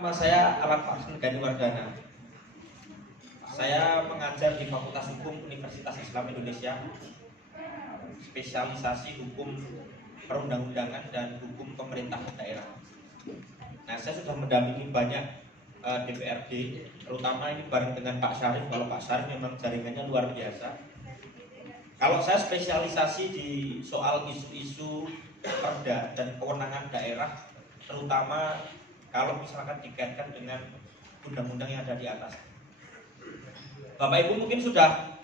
Nama saya Alan Faksun Ganiwardana. Saya mengajar di Fakultas Hukum Universitas Islam Indonesia, spesialisasi hukum perundang-undangan dan hukum pemerintah daerah. Nah, saya sudah mendampingi banyak DPRD, terutama ini bareng dengan Pak Syarif. Kalau Pak Syarif memang jaringannya luar biasa. Kalau saya spesialisasi di soal isu-isu perda dan kewenangan daerah, terutama kalau misalkan dikaitkan dengan undang-undang yang ada di atas. Bapak Ibu mungkin sudah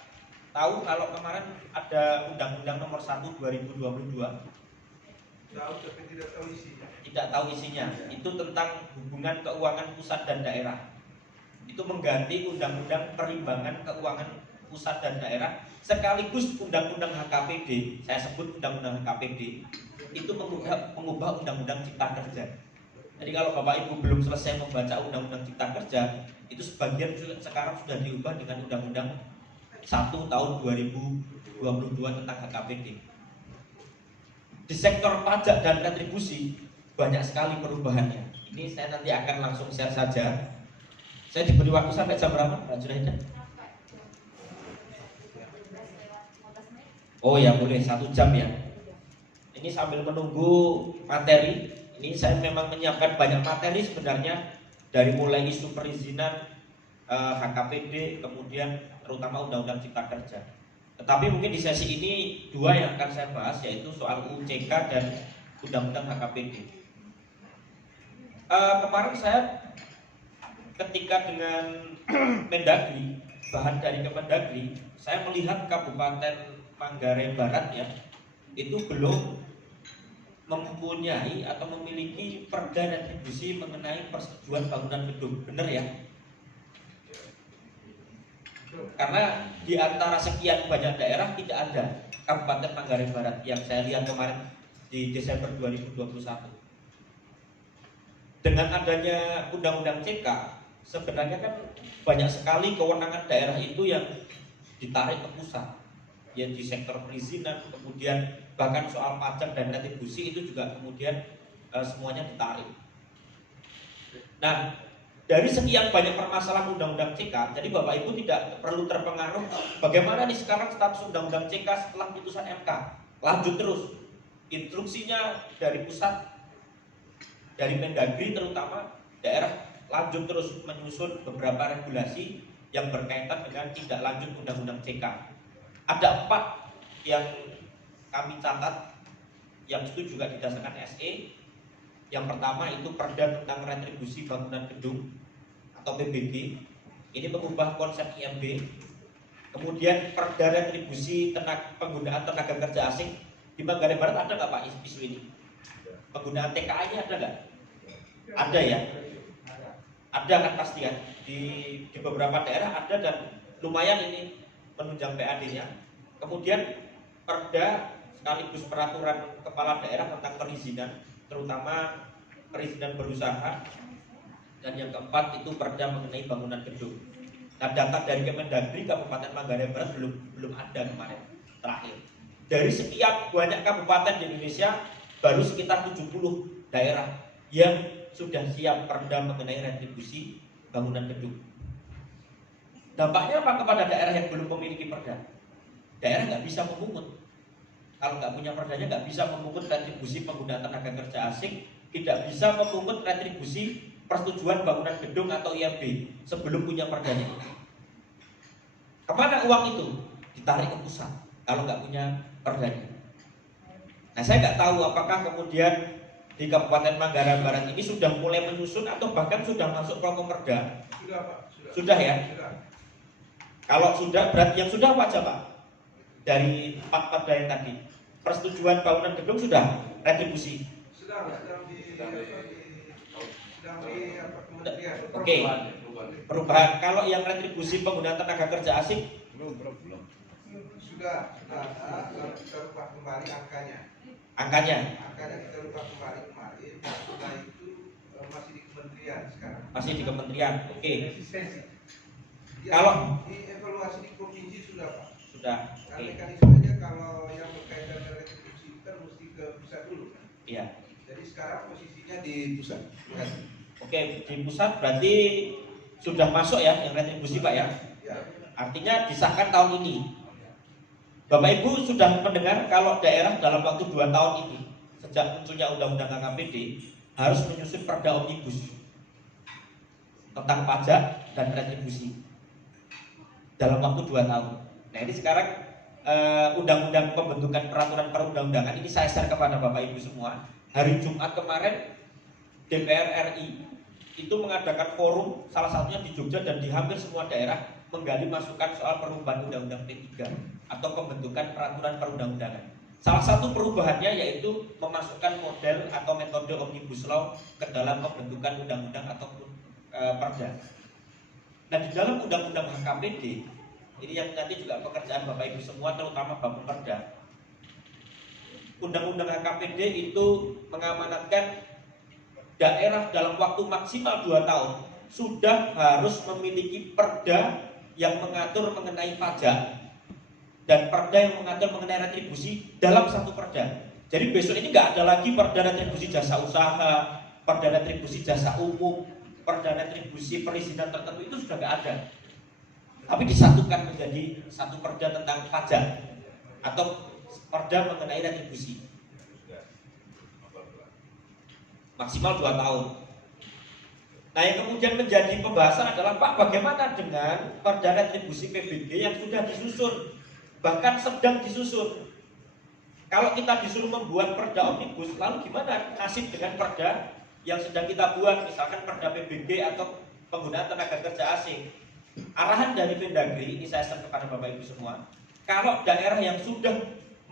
tahu kalau kemarin ada Undang-Undang Nomor 1 2022. Tahu tapi tidak tahu isinya. Tidak tahu isinya. Itu tentang hubungan keuangan pusat dan daerah. Itu mengganti Undang-Undang Perimbangan Keuangan Pusat dan Daerah, sekaligus Undang-Undang HKPD. Saya sebut Undang-Undang HKPD. Itu mengubah Undang-Undang Cipta Kerja. Jadi kalau Bapak Ibu belum selesai membaca Undang-Undang Cipta Kerja, itu sebagian sekarang sudah diubah dengan Undang-Undang 1 tahun 2022 tentang HKPD. Di sektor pajak dan retribusi banyak sekali perubahannya. Ini saya nanti akan langsung share saja. Saya diberi waktu sampai jam berapa, Mbak Juraida? Oh ya, boleh 1 jam ya. Ini sambil menunggu materi. Ini saya memang menyiapkan banyak materi sebenarnya, dari mulai isu perizinan, HKPD, kemudian terutama Undang-Undang Cipta Kerja. Tetapi mungkin di sesi ini 2 yang akan saya bahas, yaitu soal UCK dan Undang-Undang HKPD. Kemarin saya ketika dengan Mendagri, bahan dari Kemendagri, saya melihat Kabupaten Manggarai Barat ya, itu belum mempunyai atau memiliki perda retribusi mengenai persetujuan bangunan gedung. Benar ya? Karena di antara sekian banyak daerah tidak ada Kabupaten Manggarai Barat yang saya lihat kemarin di Desember 2021. Dengan adanya Undang-Undang CK, sebenarnya kan banyak sekali kewenangan daerah itu yang ditarik ke pusat. Ya, di sektor perizinan, kemudian bahkan soal pajak dan retribusi itu juga kemudian semuanya ditarik. Nah, dari sekian banyak permasalahan Undang-Undang CK, jadi Bapak Ibu tidak perlu terpengaruh bagaimana nih sekarang status Undang-Undang CK setelah putusan MK. Lanjut terus. Instruksinya dari pusat, dari Mendagri terutama, daerah lanjut terus menyusun beberapa regulasi yang berkaitan dengan tindak lanjut Undang-Undang CK. Ada 4 yang kami catat, yang itu juga didasarkan SE. Yang pertama itu Perda tentang Retribusi Bangunan Gedung atau PBG. Ini mengubah konsep IMB. Kemudian Perda Retribusi Penggunaan Tenaga Kerja Asing. Di Manggarai Barat ada nggak Pak isu ini? Penggunaan TKA-nya ada nggak? Ada ya? Ada kan pasti ya. Di beberapa daerah ada dan lumayan ini menunjang PAD-nya. Kemudian Perda sekaligus peraturan kepala daerah tentang perizinan, terutama perizinan berusaha. Dan yang keempat itu Perda mengenai bangunan gedung. Nah, data dari Kemendagri Kabupaten Manggarai Barat belum ada kemarin terakhir. Dari sekian banyak kabupaten di Indonesia, baru sekitar 70 daerah yang sudah siap Perda mengenai retribusi bangunan gedung. Dampaknya apa kepada daerah yang belum memiliki perda? Daerah nggak bisa memungut. Kalau nggak punya perdanya, nggak bisa memungut retribusi penggunaan tenaga kerja asing, tidak bisa memungut retribusi persetujuan bangunan gedung atau IMB sebelum punya perdanya. Kemana uang itu? Ditarik ke pusat kalau nggak punya perdanya. Nah, saya nggak tahu apakah kemudian di Kabupaten Manggarai Barat ini sudah mulai menyusun atau bahkan sudah masuk Prokoperda. Sudah Pak. Sudah ya? Sudah. Kalau sudah, berarti yang sudah apa aja Pak? Dari 4 perda yang tadi. Persetujuan bangunan gedung sudah, retribusi. Sudah kementerian. Oke. Perubahan. Kalau yang retribusi penggunaan tenaga kerja asing belum. Sudah. Kita rubah kembali angkanya. Angkanya Kita rubah kembali kemarin. Setelah itu masih di kementerian sekarang. masih di kementerian. Oke. Ya, Kalau dievaluasi di provinsi sudah Pak. Sudah. Karena Oke. mekanismenya kalau yang berkaitan dengan retribusi kan mesti ke pusat dulu kan. Iya. Jadi sekarang posisinya di pusat. Bukan? Oke, di pusat berarti sudah masuk ya yang retribusi Pak ya. Ya. Artinya disahkan tahun ini. Bapak Ibu sudah mendengar kalau daerah dalam waktu 2 tahun ini sejak munculnya Undang-Undang HKPD harus menyusun Perda Omnibus tentang pajak dan retribusi dalam waktu 2 tahun. Nah ini sekarang undang-undang pembentukan peraturan perundang-undangan ini saya share kepada Bapak Ibu semua. Hari Jumat kemarin DPR RI itu mengadakan forum, salah satunya di Jogja dan di hampir semua daerah, menggali masukan soal perubahan Undang-Undang P3 atau pembentukan peraturan perundang-undangan. Salah satu perubahannya yaitu memasukkan model atau metode Omnibus Law ke dalam pembentukan undang-undang ataupun perda. Nah di dalam Undang-Undang HKPD ini yang nanti juga pekerjaan Bapak Ibu semua, terutama Bapak Perda. Undang-Undang HKPD itu mengamanatkan daerah dalam waktu maksimal 2 tahun sudah harus memiliki perda yang mengatur mengenai pajak dan perda yang mengatur mengenai retribusi dalam satu perda. Jadi besok ini nggak ada lagi perda retribusi jasa usaha, perda retribusi jasa umum, perda retribusi perizinan tertentu, itu sudah nggak ada. Tapi disatukan menjadi satu perda tentang pajak atau perda mengenai retribusi. Maksimal 2 tahun. Nah yang kemudian menjadi pembahasan adalah Pak, bagaimana dengan perda retribusi PBB yang sudah disusun, bahkan sedang disusun. Kalau kita disuruh membuat perda omnibus, lalu gimana nasib dengan perda yang sedang kita buat, misalkan perda PBB atau penggunaan tenaga kerja asing. Arahan dari Mendagri, ini saya share kepada Bapak Ibu semua, kalau daerah yang sudah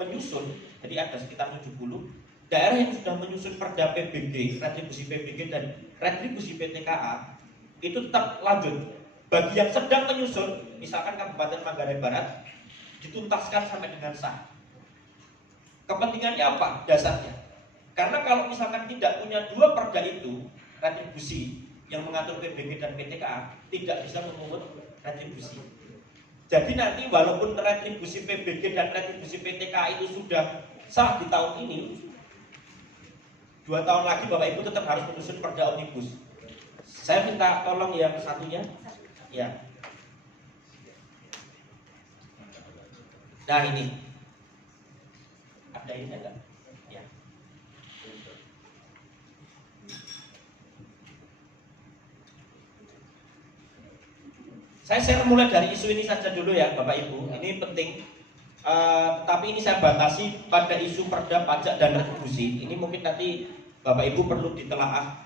menyusun, jadi ada sekitar 70 daerah yang sudah menyusun perda PBB, retribusi PBG dan retribusi PTKA, itu tetap lanjut. Bagi yang sedang menyusun, misalkan Kabupaten Manggarai Barat, dituntaskan sampai dengan sah. Kepentingannya apa? Dasarnya. Karena kalau misalkan tidak punya 2 perda itu, retribusi yang mengatur PBG dan PTKA, tidak bisa memungut retribusi. Jadi nanti walaupun retribusi PBG dan retribusi PTKA itu sudah sah di tahun ini, 2 tahun lagi Bapak Ibu tetap harus menyusun perda omnibus. Saya minta tolong yang satunya. Ya. Nah ini. Ada ini enggak? Ya. Saya share mulai dari isu ini saja dulu ya Bapak Ibu. Ini penting. Tapi ini saya batasi pada isu perda pajak dan retribusi. Ini mungkin nanti Bapak Ibu perlu ditelaah.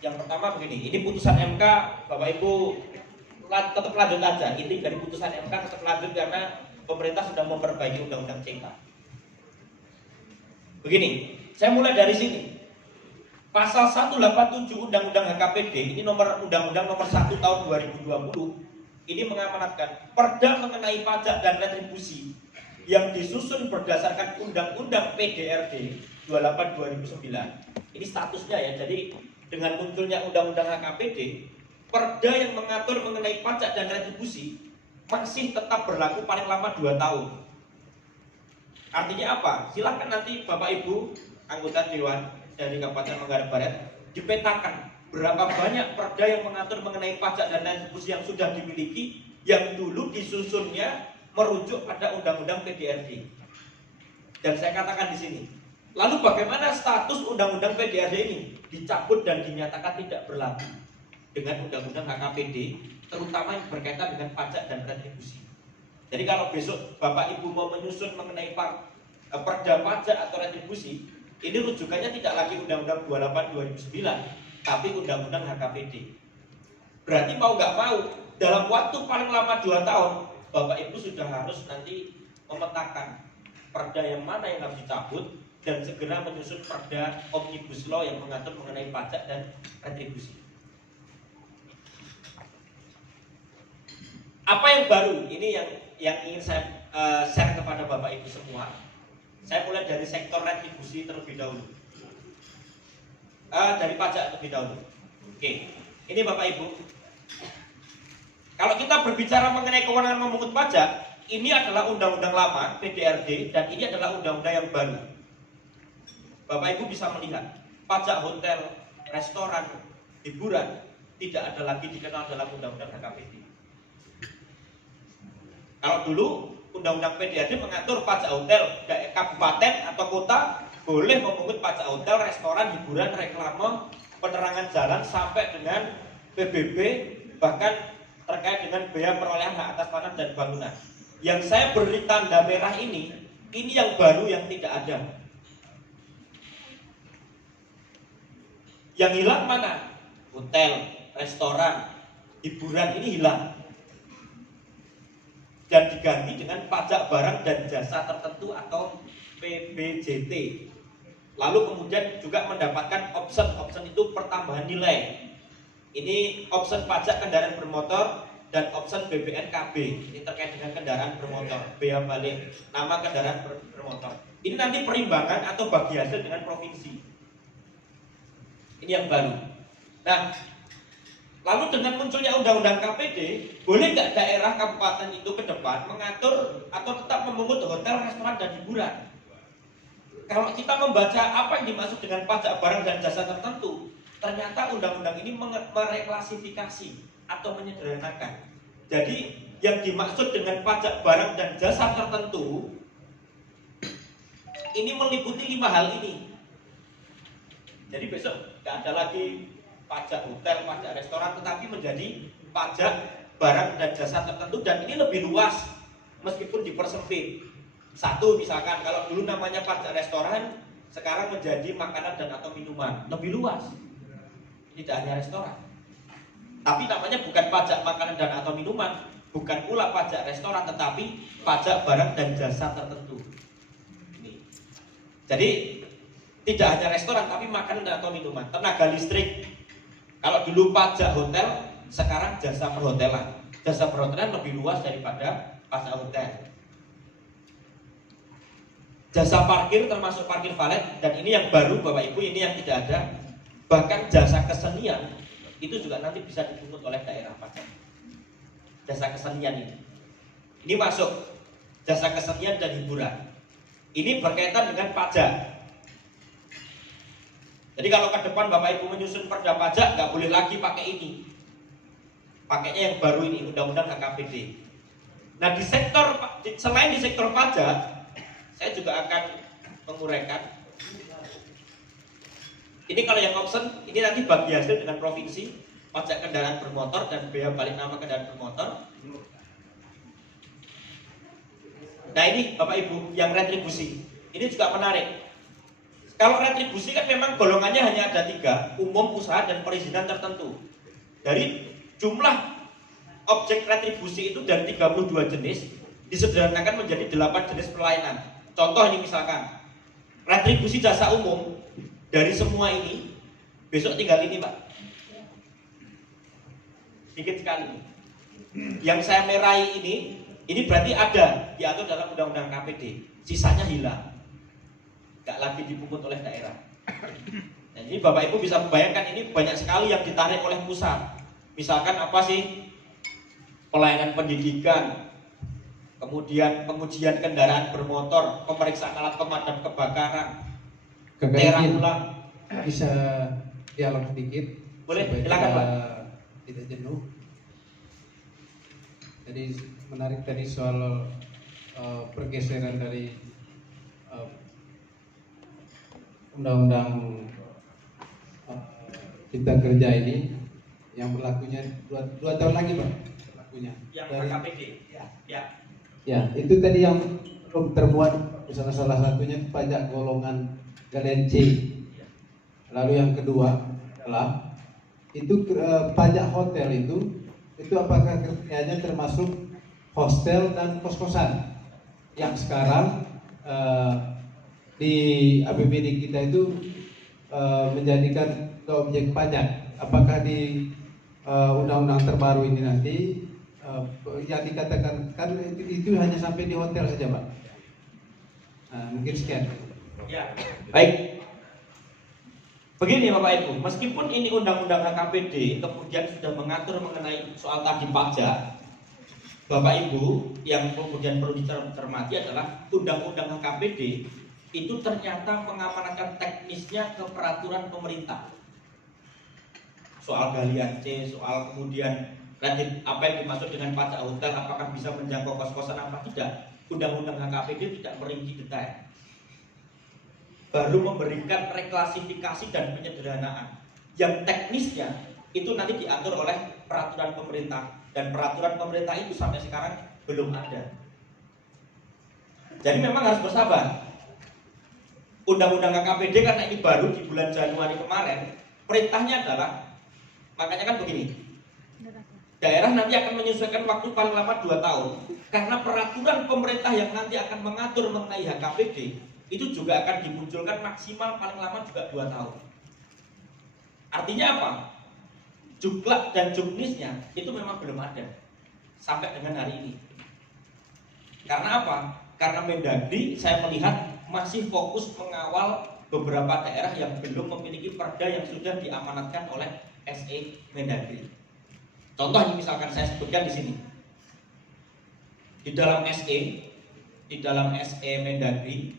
Yang pertama begini, ini putusan MK, Bapak Ibu tetap lanjut aja. Inti dari putusan MK tetap lanjut karena pemerintah sudah memperbaiki Undang-Undang CK. Begini, saya mulai dari sini. Pasal 187 Undang-Undang HKPD, ini Undang-Undang nomor 1 tahun 2020. Ini mengamanatkan perda mengenai pajak dan retribusi yang disusun berdasarkan Undang-Undang PDRD 28/2009. Ini statusnya ya. Jadi dengan munculnya Undang-Undang HKPD, perda yang mengatur mengenai pajak dan retribusi masih tetap berlaku paling lama 2 tahun. Artinya apa? Silakan nanti Bapak Ibu anggota Dewan dari Kabupaten Manggarai Barat dipetakan berapa banyak perda yang mengatur mengenai pajak dan retribusi yang sudah dimiliki yang dulu disusunnya merujuk pada Undang-Undang PDRD. Dan saya katakan di sini, lalu bagaimana status Undang-Undang PDRD ini? Dicabut dan dinyatakan tidak berlaku dengan Undang-Undang HKPD, terutama yang berkaitan dengan pajak dan retribusi. Jadi kalau besok Bapak Ibu mau menyusun mengenai perda pajak atau retribusi, ini rujukannya tidak lagi Undang-Undang 28/2009, tapi Undang-Undang HKPD. Berarti mau nggak mau, dalam waktu paling lama 2 tahun, Bapak Ibu sudah harus nanti memetakan perda yang mana yang harus dicabut dan segera menyusun perda Omnibus Law yang mengatur mengenai pajak dan retribusi. Apa yang baru? Ini yang ingin saya share kepada Bapak Ibu semua. Saya mulai dari sektor retribusi terlebih dahulu. Dari pajak terlebih dahulu. Oke, ini Bapak Ibu. Kalau kita berbicara mengenai kewenangan memungut pajak, ini adalah undang-undang lama PDRD dan ini adalah undang-undang yang baru. Bapak Ibu bisa melihat pajak hotel, restoran, hiburan tidak ada lagi dikenal dalam undang-undang HKPD. Kalau dulu undang-undang PDAD mengatur pajak hotel, kabupaten atau kota boleh memungut pajak hotel, restoran, hiburan, reklame, penerangan jalan sampai dengan PBB, bahkan terkait dengan biaya perolehan hak atas tanah dan bangunan. Yang saya beri tanda merah ini yang baru yang tidak ada. Yang hilang mana? Hotel, restoran, hiburan ini hilang. Dan diganti dengan pajak barang dan jasa tertentu atau PBJT. Lalu kemudian juga mendapatkan option itu pertambahan nilai. Ini option pajak kendaraan bermotor dan option BPNKB. Ini terkait dengan kendaraan bermotor, bea balik nama kendaraan bermotor. Ini nanti perimbangan atau bagi hasil dengan provinsi. Ini yang baru. Nah, lalu dengan munculnya undang-undang KPD, boleh nggak daerah kabupaten itu ke depan mengatur atau tetap memungut hotel, restoran, dan hiburan? Kalau kita membaca apa yang dimaksud dengan pajak barang dan jasa tertentu, ternyata undang-undang ini mereklasifikasi atau menyederhanakan. Jadi yang dimaksud dengan pajak barang dan jasa tertentu ini meliputi 5 hal ini. Jadi besok nggak ada lagi pajak hotel, pajak restoran, tetapi menjadi pajak barang dan jasa tertentu, dan ini lebih luas meskipun dipersempit. Satu, misalkan kalau dulu namanya pajak restoran, sekarang menjadi makanan dan atau minuman, lebih luas. Tidak hanya restoran, tapi namanya bukan pajak makanan dan atau minuman, bukan pula pajak restoran, tetapi pajak barang dan jasa tertentu. Ini. Jadi tidak hanya restoran, tapi makanan dan atau minuman. Tenaga listrik, kalau dulu pajak hotel, sekarang jasa perhotelan. Jasa perhotelan lebih luas daripada pajak hotel. Jasa parkir termasuk parkir valet, dan ini yang baru Bapak Ibu, ini yang tidak ada. Bahkan jasa kesenian itu juga nanti bisa dipungut oleh daerah pajak. Jasa kesenian ini masuk jasa kesenian dan hiburan. Ini berkaitan dengan pajak. Jadi kalau ke depan Bapak Ibu menyusun perda pajak, nggak boleh lagi pakai ini. Pakainya yang baru ini, undang-undang HKPD. Nah, selain di sektor pajak, saya juga akan menguraikan. Ini kalau yang option, ini nanti bagi hasil dengan provinsi, pajak kendaraan bermotor dan bea balik nama kendaraan bermotor. Nah ini Bapak Ibu, yang retribusi, ini juga menarik. Kalau retribusi kan memang golongannya hanya ada 3, umum, usaha, dan perizinan tertentu. Dari jumlah objek retribusi itu dari 32 jenis, disederhanakan menjadi 8 jenis pelayanan. Contoh ini misalkan, retribusi jasa umum, dari semua ini, besok tinggal ini Pak. Sedikit sekali. Yang saya merahi ini berarti ada diatur dalam undang-undang KPD. Sisanya hilang, gak lagi dipungut oleh daerah. Nah, ini Bapak Ibu bisa membayangkan ini banyak sekali yang ditarik oleh pusat. Misalkan apa sih? Pelayanan pendidikan, kemudian pengujian kendaraan bermotor, pemeriksaan alat pemadam kebakaran, terang ulang. Bisa dialog sedikit? Boleh, silakan Pak. Tidak jenuh. Jadi menarik tadi soal pergeseran dari undang-undang Cipta Kerja ini yang berlakunya 2 tahun lagi Pak, berlakunya. Yang dari KPD. Ya, itu tadi yang terbuat misalnya salah satunya pajak golongan galian C. Lalu yang kedua adalah itu pajak hotel itu apakah kerjanya termasuk hostel dan kos-kosan yang sekarang di APBD kita itu menjadikan objek pajak. Apakah di undang-undang terbaru ini nanti yang dikatakan kan itu hanya sampai di hotel saja Pak. Nah, mungkin sekian. Ya, baik. Begini Bapak Ibu, meskipun ini undang-undang HKPD kemudian sudah mengatur mengenai soal tadi pajak, Bapak Ibu yang kemudian perlu dicermati adalah undang-undang HKPD itu ternyata mengamanatkan teknisnya ke peraturan pemerintah. Soal galian C, soal kemudian apa yang dimaksud dengan pajak hotel, apakah bisa menjangkau kos-kosan apa tidak. Undang-undang HKPD tidak merinci detail. Baru memberikan reklasifikasi dan penyederhanaan. Yang teknisnya itu nanti diatur oleh peraturan pemerintah, dan peraturan pemerintah itu sampai sekarang belum ada. Jadi memang harus bersabar. Undang-undang HKPD karena ini baru di bulan Januari kemarin, perintahnya adalah, makanya kan begini, daerah nanti akan menyesuaikan waktu paling lama 2 tahun, karena peraturan pemerintah yang nanti akan mengatur mengenai HKPD itu juga akan dimunculkan maksimal paling lama juga 2 tahun. Artinya apa? Juklak dan juknisnya itu memang belum ada sampai dengan hari ini. Karena apa? Karena Mendagri saya melihat masih fokus mengawal beberapa daerah yang belum memiliki perda yang sudah diamanatkan oleh SE Mendagri. Contoh ini misalkan saya sebutkan di sini. Di dalam SE Mendagri,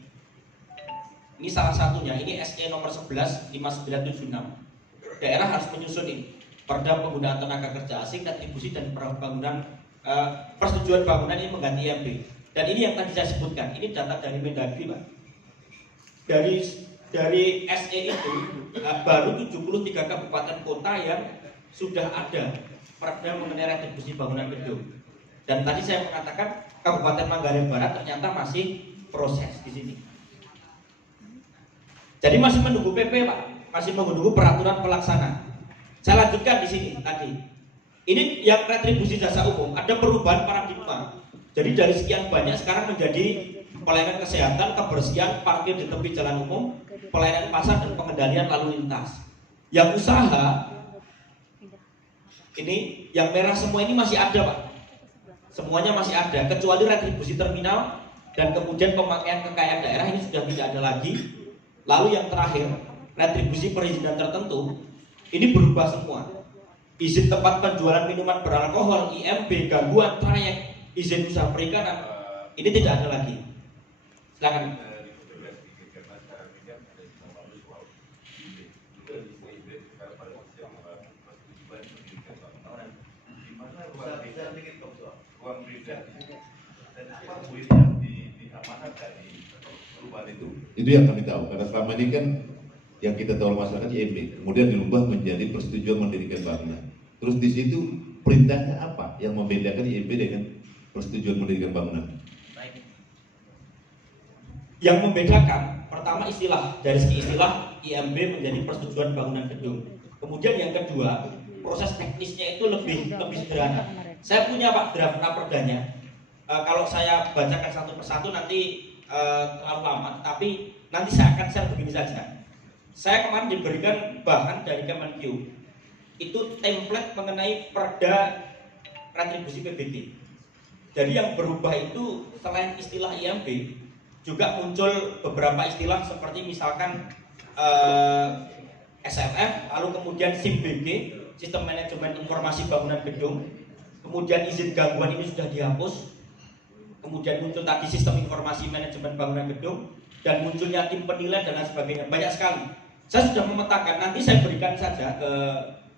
ini salah satunya, ini SE nomor 11 5976. Daerah harus menyusun ini perda penggunaan tenaga kerja asing, retribusi dan pembangunan persetujuan bangunan ini mengganti IMB. Dan ini yang tadi saya sebutkan, ini data dari Mendagri, Pak. Dari SE itu baru 73 kabupaten kota yang sudah ada perda mengenai retribusi bangunan gedung. Dan tadi saya mengatakan Kabupaten Manggarai Barat ternyata masih proses di sini. Jadi masih menunggu PP, Pak, masih menunggu peraturan pelaksana. Saya lanjutkan di sini tadi. Ini yang retribusi jasa umum ada perubahan paradigma. Jadi dari sekian banyak sekarang menjadi pelayanan kesehatan, kebersihan, parkir di tepi jalan umum, pelayanan pasar dan pengendalian lalu lintas. Yang usaha ini yang merah semua ini masih ada, Pak. Semuanya masih ada kecuali retribusi terminal dan kemudian pemakaian kekayaan daerah ini sudah tidak ada lagi. Lalu yang terakhir, retribusi perizinan tertentu ini berubah semua. Izin tempat penjualan minuman beralkohol, IMB, gangguan trayek, izin usaha perikanan ini tidak ada lagi. Silakan. Itu yang kami tahu, karena selama ini kan yang kita tahu masyarakat IMB, kemudian dirubah menjadi persetujuan mendirikan bangunan. Terus di situ perintahnya apa yang membedakan IMB dengan persetujuan mendirikan bangunan? Baik. Yang membedakan pertama istilah, dari segi istilah IMB menjadi persetujuan bangunan gedung. Kemudian yang kedua, proses teknisnya itu lebih sederhana. Saya punya, Pak, draft rapordanya. Kalau saya bacakan satu persatu nanti terlalu lama, tapi nanti saya akan share begini saja. Saya kemarin diberikan bahan dari Kemenkeu, itu template mengenai perda retribusi PBT. Jadi yang berubah itu selain istilah IMB, juga muncul beberapa istilah seperti misalkan SMF, lalu kemudian SIM-BG, Sistem Manajemen Informasi Bangunan Gedung, kemudian izin gangguan ini sudah dihapus. Kemudian muncul tadi sistem informasi manajemen bangunan gedung, dan munculnya tim penilai dan lain sebagainya, banyak sekali. Saya sudah memetakan, nanti saya berikan saja ke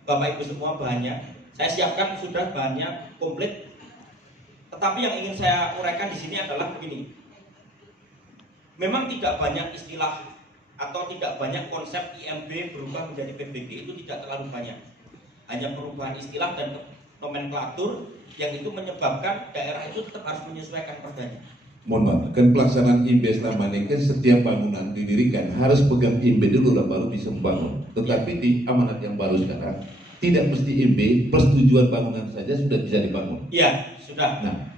Bapak Ibu semua bahannya. Saya siapkan sudah bahannya komplit. Tetapi yang ingin saya uraikan di sini adalah begini. Memang tidak banyak istilah atau tidak banyak konsep IMB berubah menjadi PBG, itu tidak terlalu banyak. Hanya perubahan istilah dan nomenklatur yang itu menyebabkan daerah itu tetap harus menyesuaikan perdanya. Mohon maaf, kan pelaksanaan IMB selama ini kan setiap bangunan didirikan harus pegang IMB dulu lah baru bisa membangun. Tetapi di amanat yang baru sekarang tidak mesti IMB, persetujuan bangunan saja sudah bisa dibangun. Iya, sudah. Nah,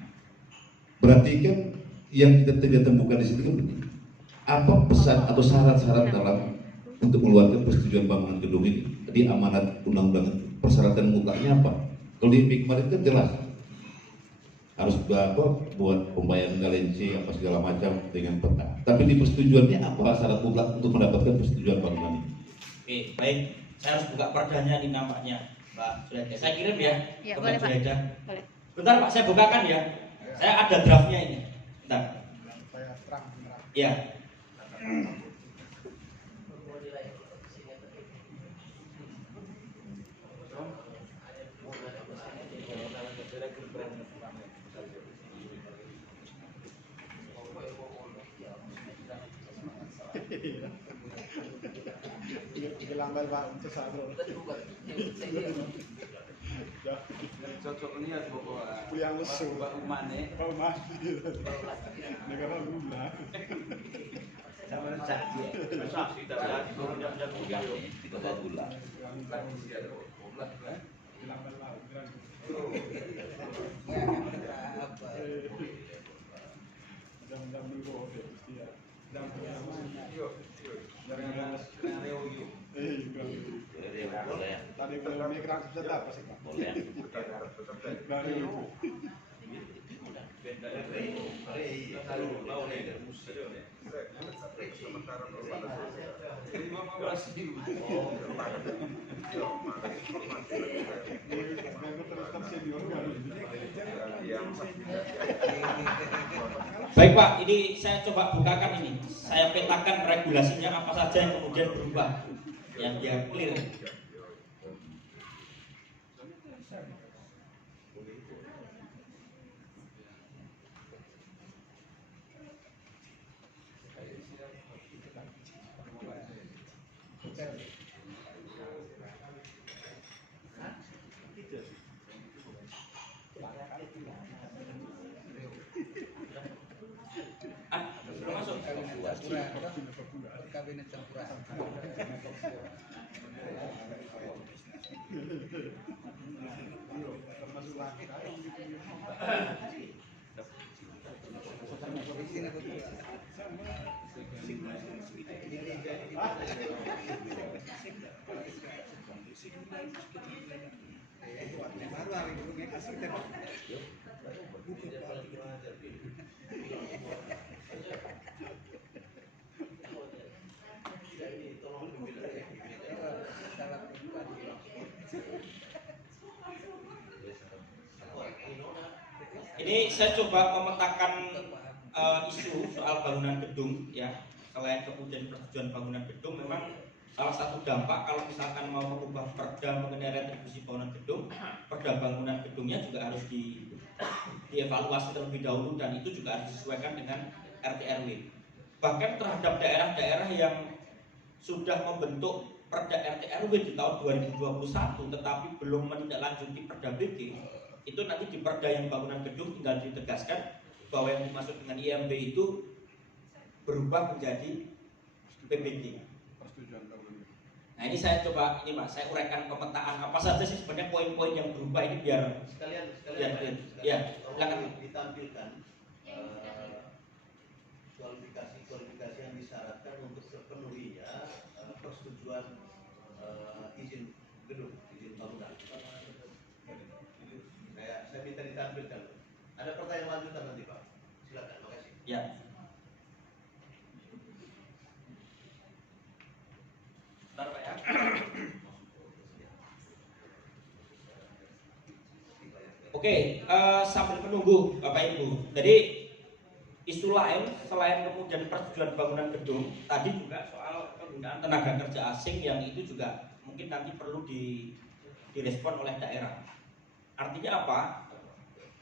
berarti kan yang kita tidak temukan di sini kan begini. Apa pesan atau syarat-syarat dalam untuk mengeluarkan persetujuan bangunan gedung ini? Di amanat undang-undang persyaratan mutlaknya apa? Kalau di IMB kemarin kan jelas harus buat pembayaran galian C apa segala macam dengan peta. Tapi di persetujuannya apa syarat mutlak untuk mendapatkan persetujuan bangunan ini? Oke, baik. Saya harus buka perdanya di namanya Mbak Zuleda. Saya kirim ya, ke Mbak Zuleda. Bentar Pak, saya bukakan ya. Saya ada draftnya ini. Bentar. Ya. Lambat Pak untuk satu. Cocok niat pokoknya. Yang lesu. Pak Umane. Pak Mas. Negara gula. Sama saksi. Saksi tidak undang-undang Kita gula. Lambat laut. Jam dulu ya. Jam Boleh. Tadi belum mikir sudah apa sih Pak? Boleh. Terima kasih. Baik Pak, ini saya coba bukakan ini. Saya petakan regulasinya apa saja yang kemudian berubah, yang dia clear. Sudah masuk. Kabinet campuran. Ini saya coba memetakan isu soal bangunan gedung ya. Selain kemudian persetujuan bangunan gedung, memang salah satu dampak kalau misalkan mau mengubah perda mengenai retribusi bangunan gedung, perda bangunan gedungnya juga harus dievaluasi terlebih dahulu, dan itu juga harus disesuaikan dengan RT RW. Bahkan terhadap daerah-daerah yang sudah membentuk perda RT RW di tahun 2021 tetapi belum menindaklanjuti perda BG, itu nanti di perda yang bangunan gedung tinggal ditegaskan bahwa yang dimaksud dengan IMB itu berubah menjadi PBG. Nah ini saya coba ini Mas, saya uraikan pemetaan apa saja sih sebenarnya poin-poin yang berubah ini biar sekalian ya, silakan ditampilkan kualifikasi yang disyaratkan untuk terpenuhinya persetujuan izin gedung, izin bangunan. Saya minta ditampilkan. Ada pertanyaan lanjutan nanti Pak. Silakan, makasih. ya. Bentar Pak ya. Oke, sambil menunggu Bapak Ibu. Jadi isu lain selain kemudian persetujuan bangunan gedung, tadi juga soal penggunaan tenaga kerja asing yang itu juga mungkin nanti perlu direspon oleh daerah. Artinya apa?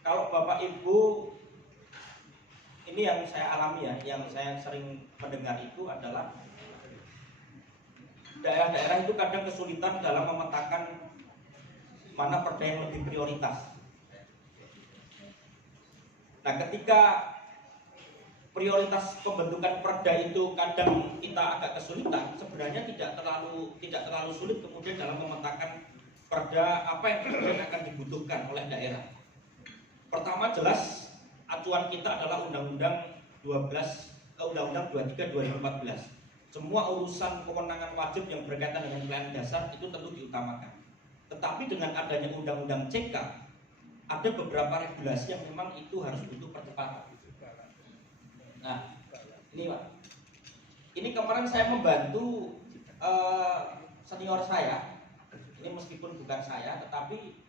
Kalau Bapak Ibu, ini yang saya alami ya, yang saya sering mendengar itu adalah daerah-daerah itu kadang kesulitan dalam memetakan mana perda yang lebih prioritas. Nah, ketika prioritas pembentukan perda itu kadang kita agak kesulitan, sebenarnya tidak terlalu sulit kemudian dalam memetakan perda apa yang kemudian akan dibutuhkan oleh daerah. Pertama jelas acuan kita adalah Undang-Undang 23 2014. Semua urusan kewenangan wajib yang berkaitan dengan pelayanan dasar itu tentu diutamakan. Tetapi dengan adanya Undang-Undang CK, ada beberapa regulasi yang memang itu harus butuh percepatan. Nah, ini Pak. Ini kemarin saya membantu senior saya. Ini meskipun bukan saya, tetapi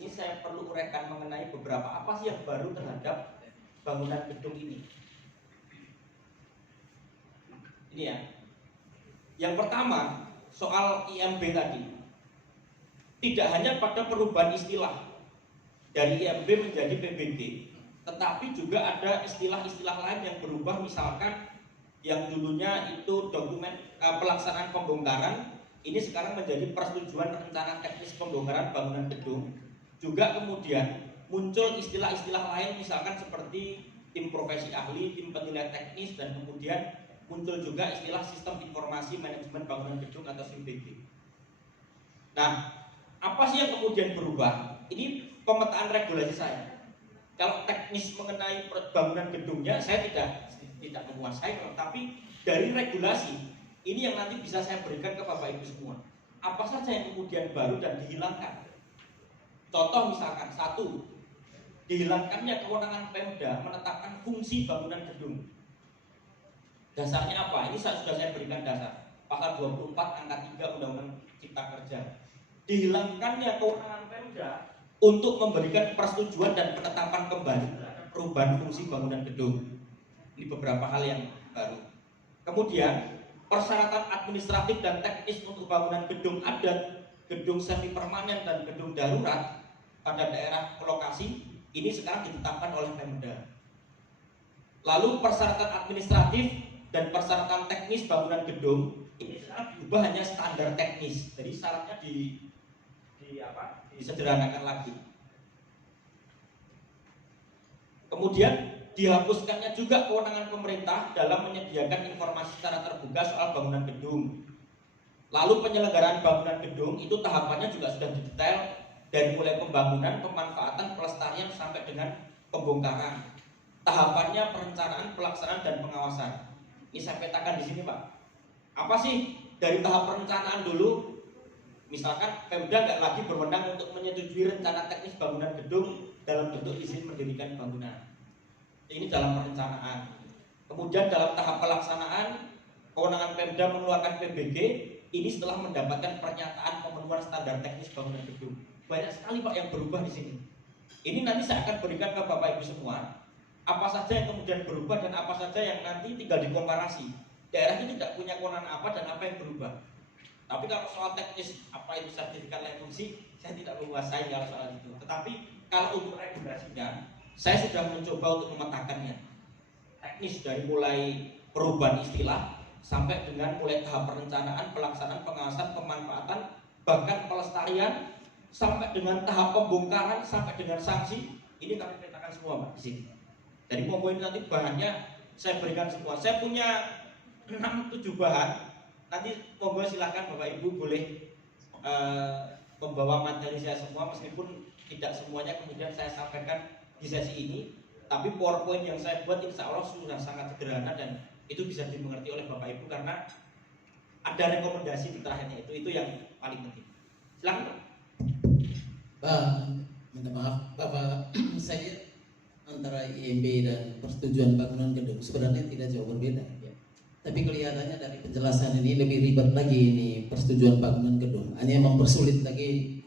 ini saya perlu uraikan mengenai beberapa apa sih yang baru terhadap bangunan gedung ini. Ini ya. Yang pertama, soal IMB tadi. Tidak hanya pada perubahan istilah dari IMB menjadi PBG, tetapi juga ada istilah-istilah lain yang berubah, misalkan yang dulunya itu dokumen pelaksanaan pembongkaran, ini sekarang menjadi persetujuan rencana teknis pembongkaran bangunan gedung. Juga kemudian muncul istilah-istilah lain, misalkan seperti tim profesi ahli, tim penilai teknis, dan kemudian muncul juga istilah sistem informasi manajemen bangunan gedung atau SIMBG. Nah, apa sih yang kemudian berubah? Ini pemetaan regulasi saya. Kalau teknis mengenai bangunan gedungnya saya tidak menguasai, tapi dari regulasi ini yang nanti bisa saya berikan ke Bapak Ibu semua. Apa saja yang kemudian baru dan dihilangkan? Contoh misalkan, satu, dihilangkannya kewenangan Pemda menetapkan fungsi bangunan gedung. Dasarnya apa? Ini sudah saya berikan dasar. Pasal 24 angka 3 Undang-Undang Cipta Kerja. Dihilangkannya kewenangan Pemda untuk memberikan persetujuan dan penetapan kembali perubahan fungsi bangunan gedung. Ini beberapa hal yang baru. Kemudian persyaratan administratif dan teknis untuk bangunan gedung adat, gedung semi permanen dan gedung darurat pada daerah lokasi ini sekarang ditetapkan oleh Pemda. Lalu persyaratan administratif dan persyaratan teknis bangunan gedung ini sekarang berubah hanya standar teknis. Jadi syaratnya disederhanakan lagi. Kemudian dihapuskannya juga kewenangan pemerintah dalam menyediakan informasi secara terbuka soal bangunan gedung. Lalu penyelenggaraan bangunan gedung itu tahapannya juga sudah didetail dari mulai pembangunan, pemanfaatan, pelestarian sampai dengan pembongkaran. Tahapannya perencanaan, pelaksanaan dan pengawasan. Ini saya petakan di sini, Pak. Apa sih dari tahap perencanaan dulu? Misalkan Pemda nggak lagi berwenang untuk menyetujui rencana teknis bangunan gedung dalam bentuk izin mendirikan bangunan. Ini dalam perencanaan. Kemudian dalam tahap pelaksanaan, kewenangan Pemda mengeluarkan PBG ini setelah mendapatkan pernyataan pemenuhan standar teknis bangunan gedung. Banyak sekali Pak yang berubah di sini. Ini nanti saya akan berikan ke Bapak Ibu semua. Apa saja yang kemudian berubah dan apa saja yang nanti tinggal dikomparasi. Daerah ini tidak punya kewenangan apa dan apa yang berubah. Tapi kalau soal teknis apa itu sertifikat layak fungsi, saya tidak menguasai kalau soal itu. Tetapi kalau untuk regulasinya, saya sudah mencoba untuk memetakannya. Teknis dari mulai perubahan istilah sampai dengan mulai tahap perencanaan, pelaksanaan, pengawasan, pemanfaatan, bahkan pelestarian, sampai dengan tahap pembongkaran, sampai dengan sanksi. Ini kami petakan semua Pak di sini. Jadi monggo ini nanti bahannya saya berikan semua. Saya punya 6-7 bahan. Nanti monggo silakan Bapak Ibu boleh membawa materi saya semua, meskipun tidak semuanya kemudian saya sampaikan di sesi ini, tapi PowerPoint yang saya buat insya Allah sudah sangat sederhana dan itu bisa dimengerti oleh Bapak Ibu karena ada rekomendasi di terakhirnya itu yang paling penting. Silakan Pak. Pak, minta maaf Bapak, saya antara IMB dan persetujuan bangunan gedung sebenarnya tidak jauh berbeda ya. Tapi kelihatannya dari penjelasan ini lebih ribet lagi ini persetujuan bangunan gedung, hanya mempersulit lagi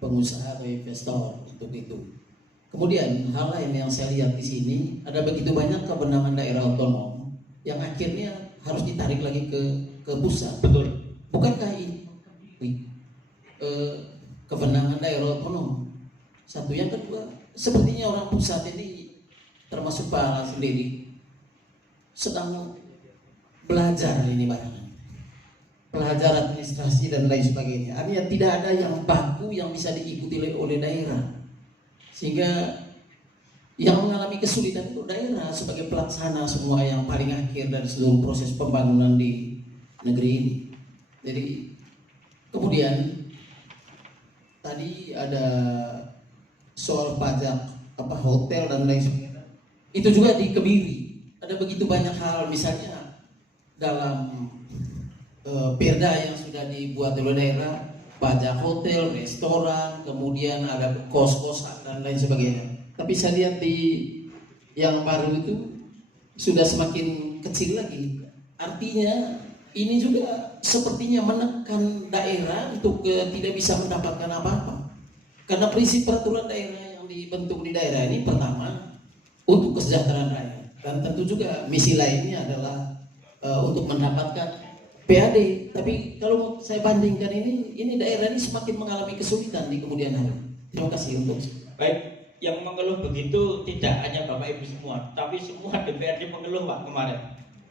pengusaha atau investor untuk itu. Kemudian hal lain yang saya lihat di sini ada begitu banyak kewenangan daerah otonom yang akhirnya harus ditarik lagi ke pusat. Betul. Bukankah ini kewenangan daerah otonom? Satu, yang kedua, sepertinya orang pusat ini termasuk Pak sendiri sedang belajar ini barang, belajar administrasi dan lain sebagainya. Artinya tidak ada yang baku yang bisa diikuti oleh daerah, sehingga yang mengalami kesulitan itu daerah sebagai pelaksana semua yang paling akhir dari seluruh proses pembangunan di negeri ini. Jadi kemudian tadi ada soal pajak hotel dan lain sebagainya. Itu juga dikebiri. Ada begitu banyak hal, misalnya dalam perda yang sudah dibuat oleh daerah, pajak hotel, restoran, kemudian ada kos-kosan dan lain sebagainya. Tapi saya lihat di yang baru itu sudah semakin kecil lagi. Artinya ini juga sepertinya menekan daerah untuk tidak bisa mendapatkan apa-apa. Karena prinsip peraturan daerah yang dibentuk di daerah ini pertama untuk kesejahteraan rakyat. Dan tentu juga misi lainnya adalah untuk mendapatkan PAD. Tapi kalau saya bandingkan ini daerah ini semakin mengalami kesulitan di kemudian hari. Terima kasih untuk. Baik, yang mengeluh begitu tidak hanya Bapak Ibu semua, tapi semua DPRD mengeluh Pak kemarin.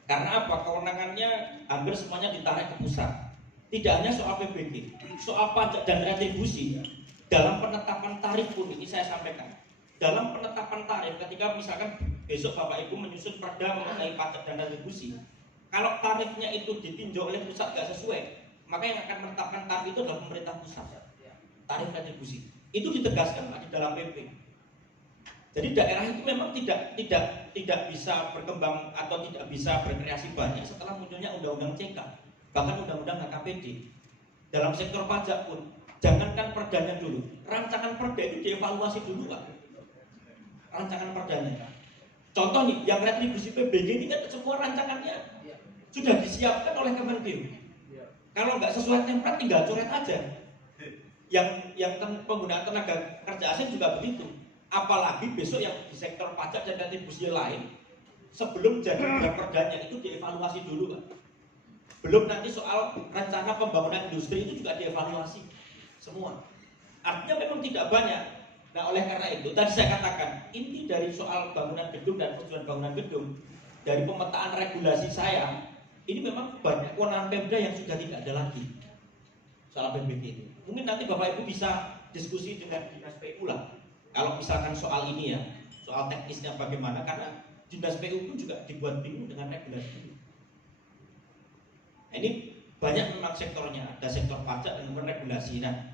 Karena apa? Kewenangannya hampir semuanya ditarik ke pusat. Tidak hanya soal PBG, soal pajak dan retribusi. Dalam penetapan tarif pun ini saya sampaikan. Dalam penetapan tarif, ketika misalkan besok Bapak Ibu menyusun perda mengenai pajak dan retribusi, kalau tarifnya itu ditinjau oleh pusat nggak sesuai, maka yang akan menetapkan tarif itu adalah pemerintah pusat. Tarif retribusi itu ditegaskan Pak di dalam PP. Jadi daerah itu memang tidak bisa berkembang atau tidak bisa berkreasi banyak setelah munculnya undang-undang CK, bahkan undang-undang HKPD. Dalam sektor pajak pun, jangankan perdanya dulu, rancangan perda itu dievaluasi dulu Pak. Rancangan perdanya. Contoh nih, yang retribusi PBG ini kan semua rancangannya sudah disiapkan oleh Kementerian. Kalau nggak sesuai template tinggal coret aja. Yang penggunaan tenaga kerja asing juga begitu. Apalagi besok yang di sektor pajak dan retribusi lain, sebelum jadi draft perdanya itu dievaluasi dulu Pak. Belum nanti soal rencana pembangunan industri itu juga dievaluasi semua. Artinya memang tidak banyak. Nah oleh karena itu tadi saya katakan inti dari soal bangunan gedung dan persetujuan bangunan gedung dari pemetaan regulasi saya ini memang banyak kewenangan Pemda yang sudah tidak ada lagi soal PBG itu. Mungkin nanti Bapak Ibu bisa diskusi dengan Dinas PU lah. Kalau misalkan soal ini ya, soal teknisnya bagaimana, karena Dinas PU pun juga dibuat bingung dengan regulasi ini. Nah, ini banyak memang sektornya, ada sektor pajak dan kemudian regulasi. Nah,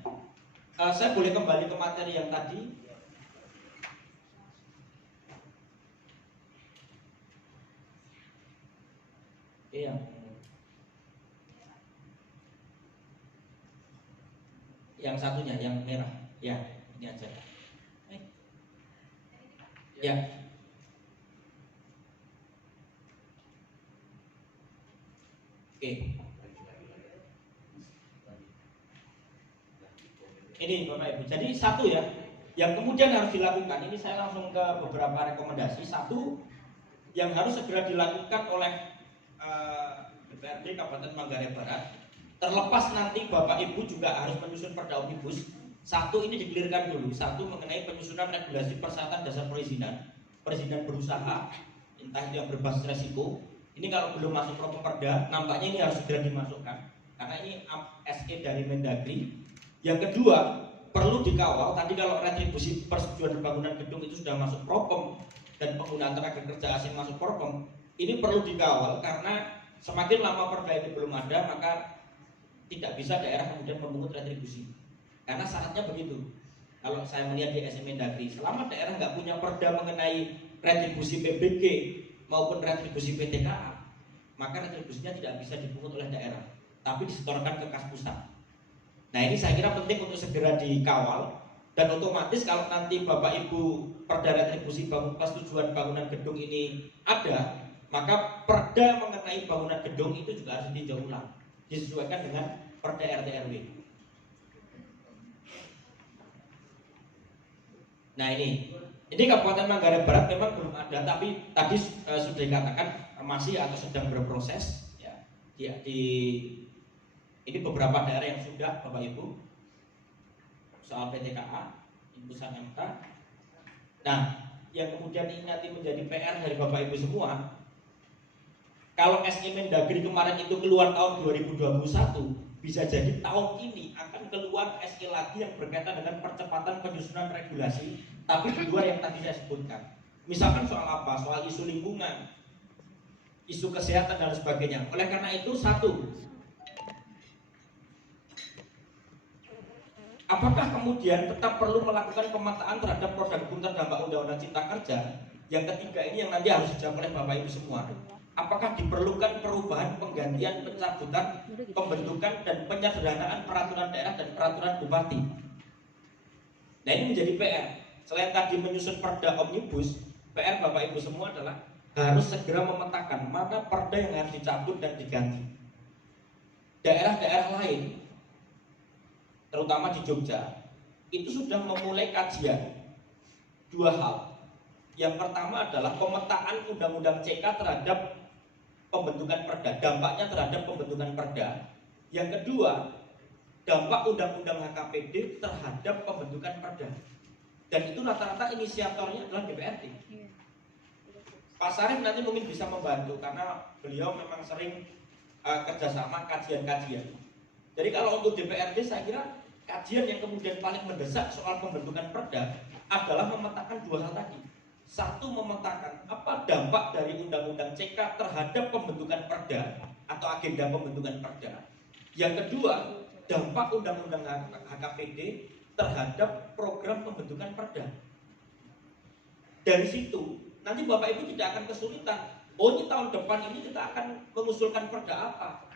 saya boleh kembali ke materi yang tadi. Oke, yang satunya, yang merah. Ya, ini aja. Ya. Oke. Ini Bapak Ibu. Jadi satu ya, yang kemudian harus dilakukan. Ini saya langsung ke beberapa rekomendasi. Satu, yang harus segera dilakukan oleh DPRD Kabupaten Manggarai Barat. Terlepas nanti Bapak Ibu juga harus menyusun perda omnibus. Satu, ini dikelirkan dulu. Satu, mengenai penyusunan regulasi persyaratan dasar perizinan berusaha, entah itu yang berbasis resiko. Ini kalau belum masuk perda, nampaknya ini harus segera dimasukkan. Karena ini SE dari Mendagri. Yang kedua, perlu dikawal. Tadi kalau retribusi persetujuan pembangunan gedung itu sudah masuk Propem dan penggunaan tenaga kerja asing masuk Propem, ini perlu dikawal karena semakin lama perda itu belum ada, maka tidak bisa daerah kemudian memungut retribusi. Karena syaratnya begitu. Kalau saya melihat di SE Mendagri, selama daerah nggak punya perda mengenai retribusi PBG maupun retribusi PTKA, maka retribusinya tidak bisa dipungut oleh daerah, tapi disetorkan ke kas pusat. Nah ini saya kira penting untuk segera dikawal, dan otomatis kalau nanti Bapak Ibu perda retribusi persetujuan bangunan gedung ini ada, maka perda mengenai bangunan gedung itu juga harus ditinjau ulang, disesuaikan dengan perda RT RW. Nah ini Kabupaten Manggarai Barat memang belum ada, tapi tadi sudah dikatakan masih atau sedang berproses ya. Ini beberapa daerah yang sudah Bapak Ibu soal PTKA, putusan MK. Nah, yang kemudian ini nanti menjadi PR dari Bapak Ibu semua. Kalau SE Mendagri kemarin itu keluar tahun 2021, bisa jadi tahun ini akan keluar SE lagi yang berkaitan dengan percepatan penyusunan regulasi, tapi di luar yang tadi saya sebutkan. Misalkan soal apa? Soal isu lingkungan, isu kesehatan dan sebagainya. Oleh karena itu, satu, apakah kemudian tetap perlu melakukan pemetaan terhadap produk hukum terdampak Undang-Undang Cipta Kerja? Yang ketiga ini yang nanti harus dijawab oleh Bapak Ibu semua. Apakah diperlukan perubahan, penggantian, pencabutan, pembentukan, dan penyederhanaan peraturan daerah dan peraturan bupati? Nah ini menjadi PR. Selain tadi menyusun perda omnibus, PR Bapak Ibu semua adalah harus segera memetakan mana perda yang harus dicabut dan diganti. Daerah-daerah lain, terutama di Jogja, itu sudah memulai kajian dua hal. Yang pertama adalah pemetaan Undang-Undang CK terhadap pembentukan perda, dampaknya terhadap pembentukan perda. Yang kedua, dampak Undang-Undang HKPD terhadap pembentukan perda. Dan itu rata-rata inisiatornya adalah DPRD. Pak Sarif nanti mungkin bisa membantu karena beliau memang sering kerjasama kajian-kajian. Jadi kalau untuk DPRD saya kira kajian yang kemudian paling mendesak soal pembentukan perda adalah memetakan dua hal tadi. Satu, memetakan apa dampak dari Undang-Undang CK terhadap pembentukan perda atau agenda pembentukan perda. Yang kedua, dampak Undang-Undang HKPD terhadap program pembentukan perda. Dari situ nanti Bapak Ibu tidak akan kesulitan. Oh, ini tahun depan ini kita akan mengusulkan perda apa?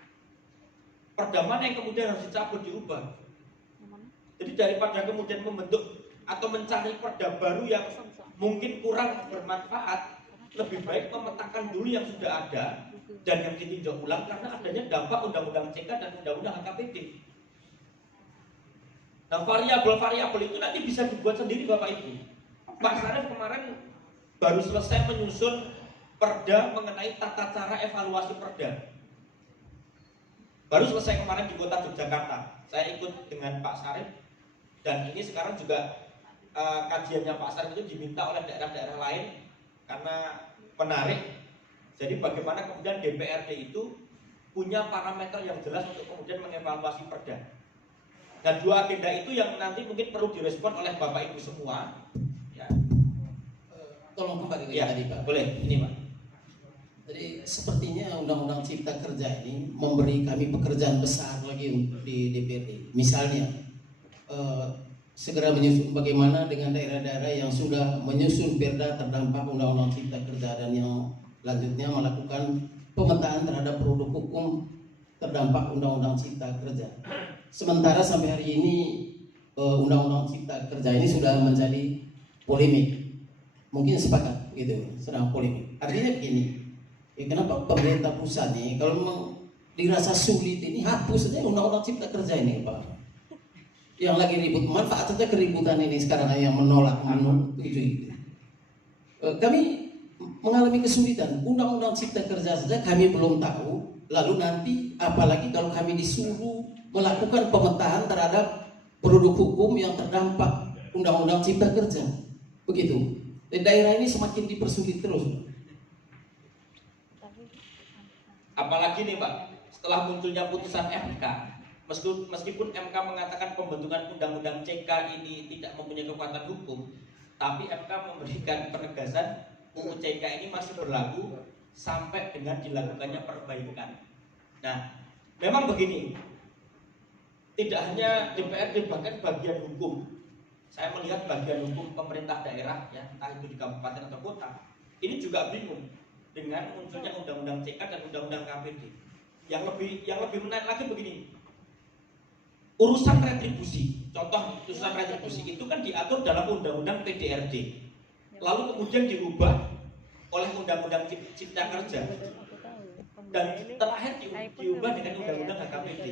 Perda mana yang kemudian harus dicabut, diubah? Jadi daripada kemudian membentuk atau mencari perda baru yang mungkin kurang bermanfaat, lebih baik memetakan dulu yang sudah ada dan yang ditinjau ulang karena adanya dampak Undang-Undang CK dan Undang-Undang HKPD. Nah, variabel-variabel itu nanti bisa dibuat sendiri Bapak Ibu. Pak Sarif kemarin baru selesai menyusun perda mengenai tata cara evaluasi perda. Baru selesai kemarin di kota Yogyakarta. Saya ikut dengan Pak Sarif dan ini sekarang juga kajiannya Pak Sarif itu diminta oleh daerah-daerah lain karena menarik. Jadi bagaimana kemudian DPRD itu punya parameter yang jelas untuk kemudian mengevaluasi perda. Dan dua agenda itu yang nanti mungkin perlu direspon oleh Bapak Ibu semua. Ya. Tolong kembali ke Ya, tadi Pak. boleh, ini Pak. Jadi sepertinya Undang-Undang Cipta Kerja ini memberi kami pekerjaan besar lagi di DPRD. Misalnya segera menyusun bagaimana dengan daerah-daerah yang sudah menyusun perda terdampak Undang-Undang Cipta Kerja dan yang selanjutnya melakukan pemetaan terhadap produk hukum terdampak Undang-Undang Cipta Kerja. Sementara sampai hari ini Undang-Undang Cipta Kerja ini sudah menjadi polemik. Mungkin sepakat gitu, sedang polemik. Artinya begini, kenapa pemerintah pusat nih kalau memang dirasa sulit ini hapus saja Undang-Undang Cipta Kerja ini Pak. Yang lagi ribut, manfaat saja keributan ini sekarang yang menolak menuju. Kami mengalami kesulitan. Undang-Undang Cipta Kerja saja kami belum tahu. Lalu nanti apalagi kalau kami disuruh melakukan pemetaan terhadap produk hukum yang terdampak Undang-Undang Cipta Kerja. Begitu. Dan daerah ini semakin dipersulit terus. Apalagi nih Pak, setelah munculnya putusan MK, meskipun MK mengatakan pembentukan Undang-Undang CK ini tidak mempunyai kekuatan hukum, tapi MK memberikan penegasan UU CK ini masih berlaku sampai dengan dilakukannya perbaikan. Nah, memang begini, tidak hanya DPRD, bahkan bagian hukum. Saya melihat bagian hukum pemerintah daerah, ya, entah itu di kabupaten atau kota, ini juga bingung dengan munculnya Undang-Undang CK dan Undang-Undang KPD. Yang lebih menarik lagi begini, urusan retribusi. Contoh urusan retribusi itu kan diatur dalam Undang-Undang PDRD, lalu kemudian dirubah oleh Undang-Undang Cipta Kerja, dan terakhir diubah dengan Undang-Undang HKPD.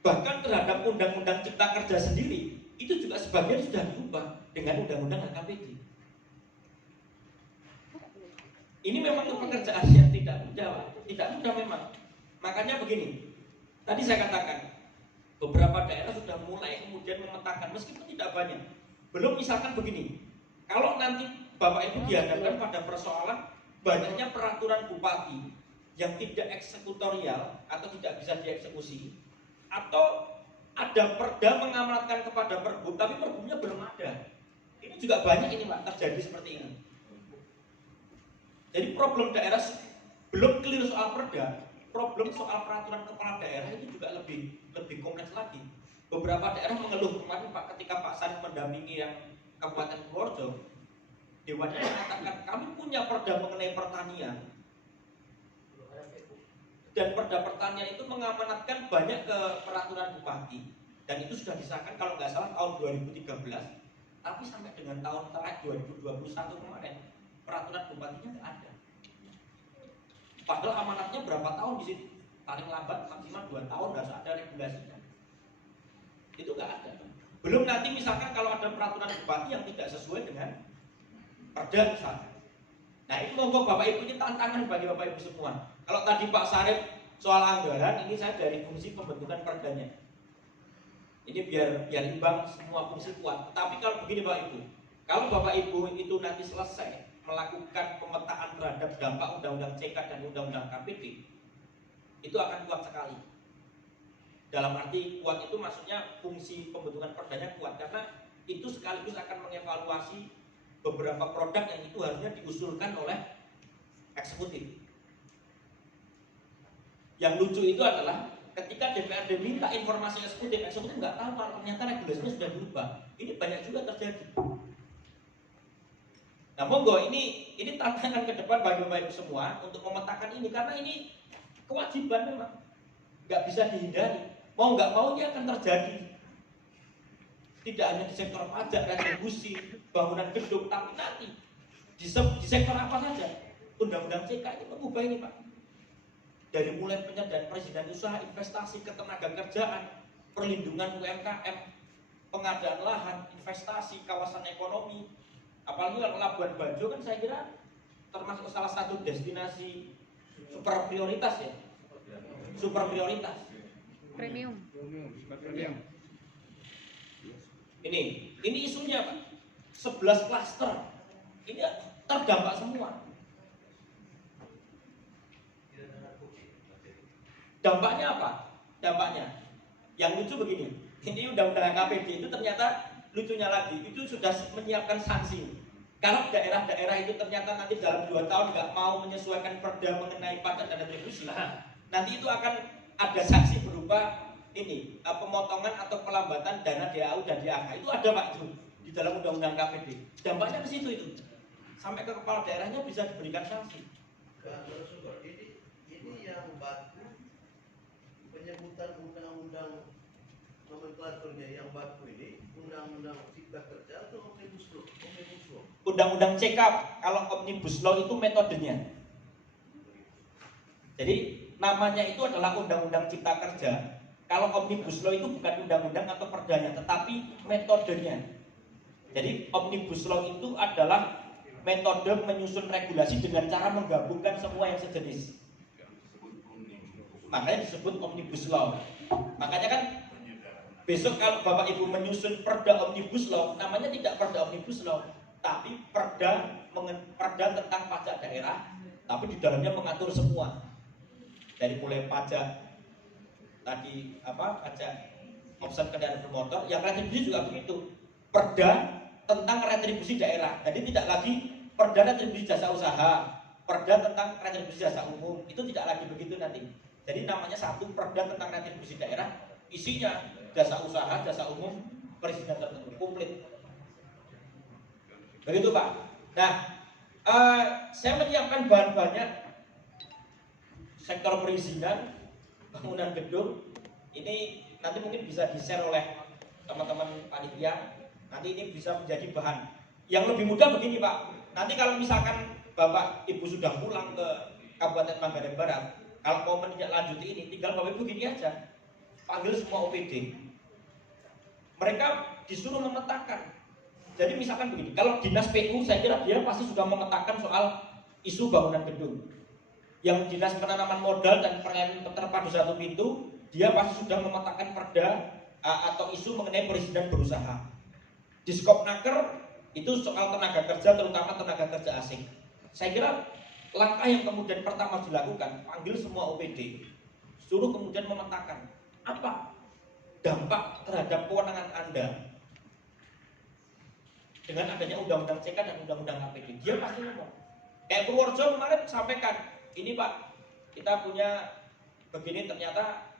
Bahkan terhadap Undang-Undang Cipta Kerja sendiri itu juga sebagian sudah diubah dengan Undang-Undang HKPD. Ini memang pekerjaan yang tidak mudah memang. Makanya begini, tadi saya katakan beberapa daerah sudah mulai kemudian memetakan meskipun tidak banyak. Belum misalkan begini, kalau nanti Bapak Ibu dihadapkan pada persoalan banyaknya peraturan bupati yang tidak eksekutorial atau tidak bisa dieksekusi, atau ada perda mengamanatkan kepada perbub tapi perbubnya belum ada. Ini juga banyak ini Pak terjadi seperti ini. Jadi problem daerah belum clear soal perda, problem soal peraturan kepala daerah itu juga lebih kompleks lagi. Beberapa daerah mengeluh kemarin Pak ketika Pak Sarif mendampingi yang Kabupaten Purworejo, Dewannya mengatakan kami punya perda mengenai pertanian, dan perda pertanian itu mengamanatkan banyak ke peraturan bupati, dan itu sudah disahkan kalau nggak salah tahun 2013, tapi sampai dengan tahun terakhir 2021 kemarin peraturan bupatinya nggak ada. Padahal amanatnya berapa tahun di situ, paling lambat maksimal 2 tahun harus ada regulasinya. Itu nggak ada. Belum nanti misalkan kalau ada peraturan bupati yang tidak sesuai dengan perda misalnya. Nah itu monggo Bapak Ibu, ini tantangan bagi Bapak Ibu semua. Kalau tadi Pak Sarif soal anggaran, ini saya dari fungsi pembentukan perdanya. Ini biar imbang semua fungsi kuat. Tapi kalau begini Bapak Ibu, kalau Bapak Ibu itu nanti selesai melakukan pemetaan terhadap dampak undang-undang CK dan undang-undang KPD itu akan kuat sekali. Dalam arti kuat itu maksudnya fungsi pembentukan perdanya kuat, karena itu sekaligus akan mengevaluasi beberapa produk yang itu harusnya diusulkan oleh eksekutif. Yang lucu itu adalah ketika DPRD minta informasi eksekutif nggak tahu kalau ternyata regulasinya sudah berubah. Ini banyak juga terjadi. Nah, monggo ini tantangan ke depan bagi Bapak Ibu semua untuk memetakan ini, karena ini kewajiban memang, nggak bisa dihindari. Mau nggak mau ini akan terjadi. Tidak hanya di sektor pajak, retribusi, bangunan gedung, tapi nanti di sektor apa saja. Undang-undang CK ini mengubah ini, Pak. Dari mulai penyediaan perizinan usaha, investasi, ketenaga kerjaan, perlindungan UMKM, pengadaan lahan, investasi, kawasan ekonomi. Apalagi kalau Labuan Bajo kan saya kira termasuk salah satu destinasi super prioritas ya. Super prioritas. Premium. Ini isunya, Pak. 11 klaster. Ini terdampak semua. Dampaknya apa? Dampaknya yang lucu begini. Ini undang-undang KPD itu ternyata lucunya lagi, itu sudah menyiapkan sanksi. Kalau daerah-daerah itu ternyata nanti dalam 2 tahun nggak mau menyesuaikan perda mengenai pajak dan retribusi, nanti itu akan ada sanksi berupa ini pemotongan atau pelambatan dana DAU dan DAK. Itu ada, Pak, itu di dalam undang-undang KPD. Dampaknya ke situ itu. Sampai ke kepala daerahnya bisa diberikan sanksi. Narasumber, ini yang baku penyebutan undang-undang nomenklaturnya yang baku ini undang-undang cipta kerja atau omnibus law? Undang-undang CK, kalau omnibus law itu metodenya. Jadi namanya itu adalah undang-undang cipta kerja. Kalau omnibus law itu bukan undang-undang atau perdanya, tetapi metodenya. Jadi omnibus law itu adalah metode menyusun regulasi dengan cara menggabungkan semua yang sejenis. Makanya disebut omnibus law. Makanya kan besok kalau Bapak Ibu menyusun perda omnibus law, namanya tidak perda omnibus law, tapi perda tentang pajak daerah, tapi di dalamnya mengatur semua. Dari mulai pajak tadi pajak offset kendaraan bermotor, yang retribusi juga begitu. Perda tentang retribusi daerah. Jadi tidak lagi perda retribusi jasa usaha, perda tentang retribusi jasa umum, itu tidak lagi begitu nanti. Jadi namanya satu perda tentang retribusi daerah, isinya jasa usaha, jasa umum, perizinan tertentu, komplit. Begitu, Pak. Nah, saya menyiapkan bahan-bahannya. Sektor perizinan, bangunan gedung, ini nanti mungkin bisa di-share oleh teman-teman panitia. Nanti ini bisa menjadi bahan. Yang lebih mudah begini, Pak. Nanti kalau misalkan Bapak Ibu sudah pulang ke Kabupaten Manggarai Barat, kalau mau menindaklanjuti ini, tinggal Bapak Ibu gini aja, panggil semua OPD. Mereka disuruh memetakan. Jadi misalkan begini, kalau dinas PU saya kira dia pasti sudah memetakan soal isu bangunan gedung. Yang dinas penanaman modal dan terpadu satu pintu, dia pasti sudah memetakan perda atau isu mengenai perizinan berusaha. Di Skopnaker itu soal tenaga kerja, terutama tenaga kerja asing. Saya kira langkah yang kemudian pertama dilakukan, panggil semua OPD, suruh kemudian memetakan apa dampak terhadap kewenangan Anda dengan adanya undang-undang CK dan undang-undang KPD. Dia pasti ngomong. Kayak Purworejo kemarin sampaikan, ini Pak, kita punya begini, ternyata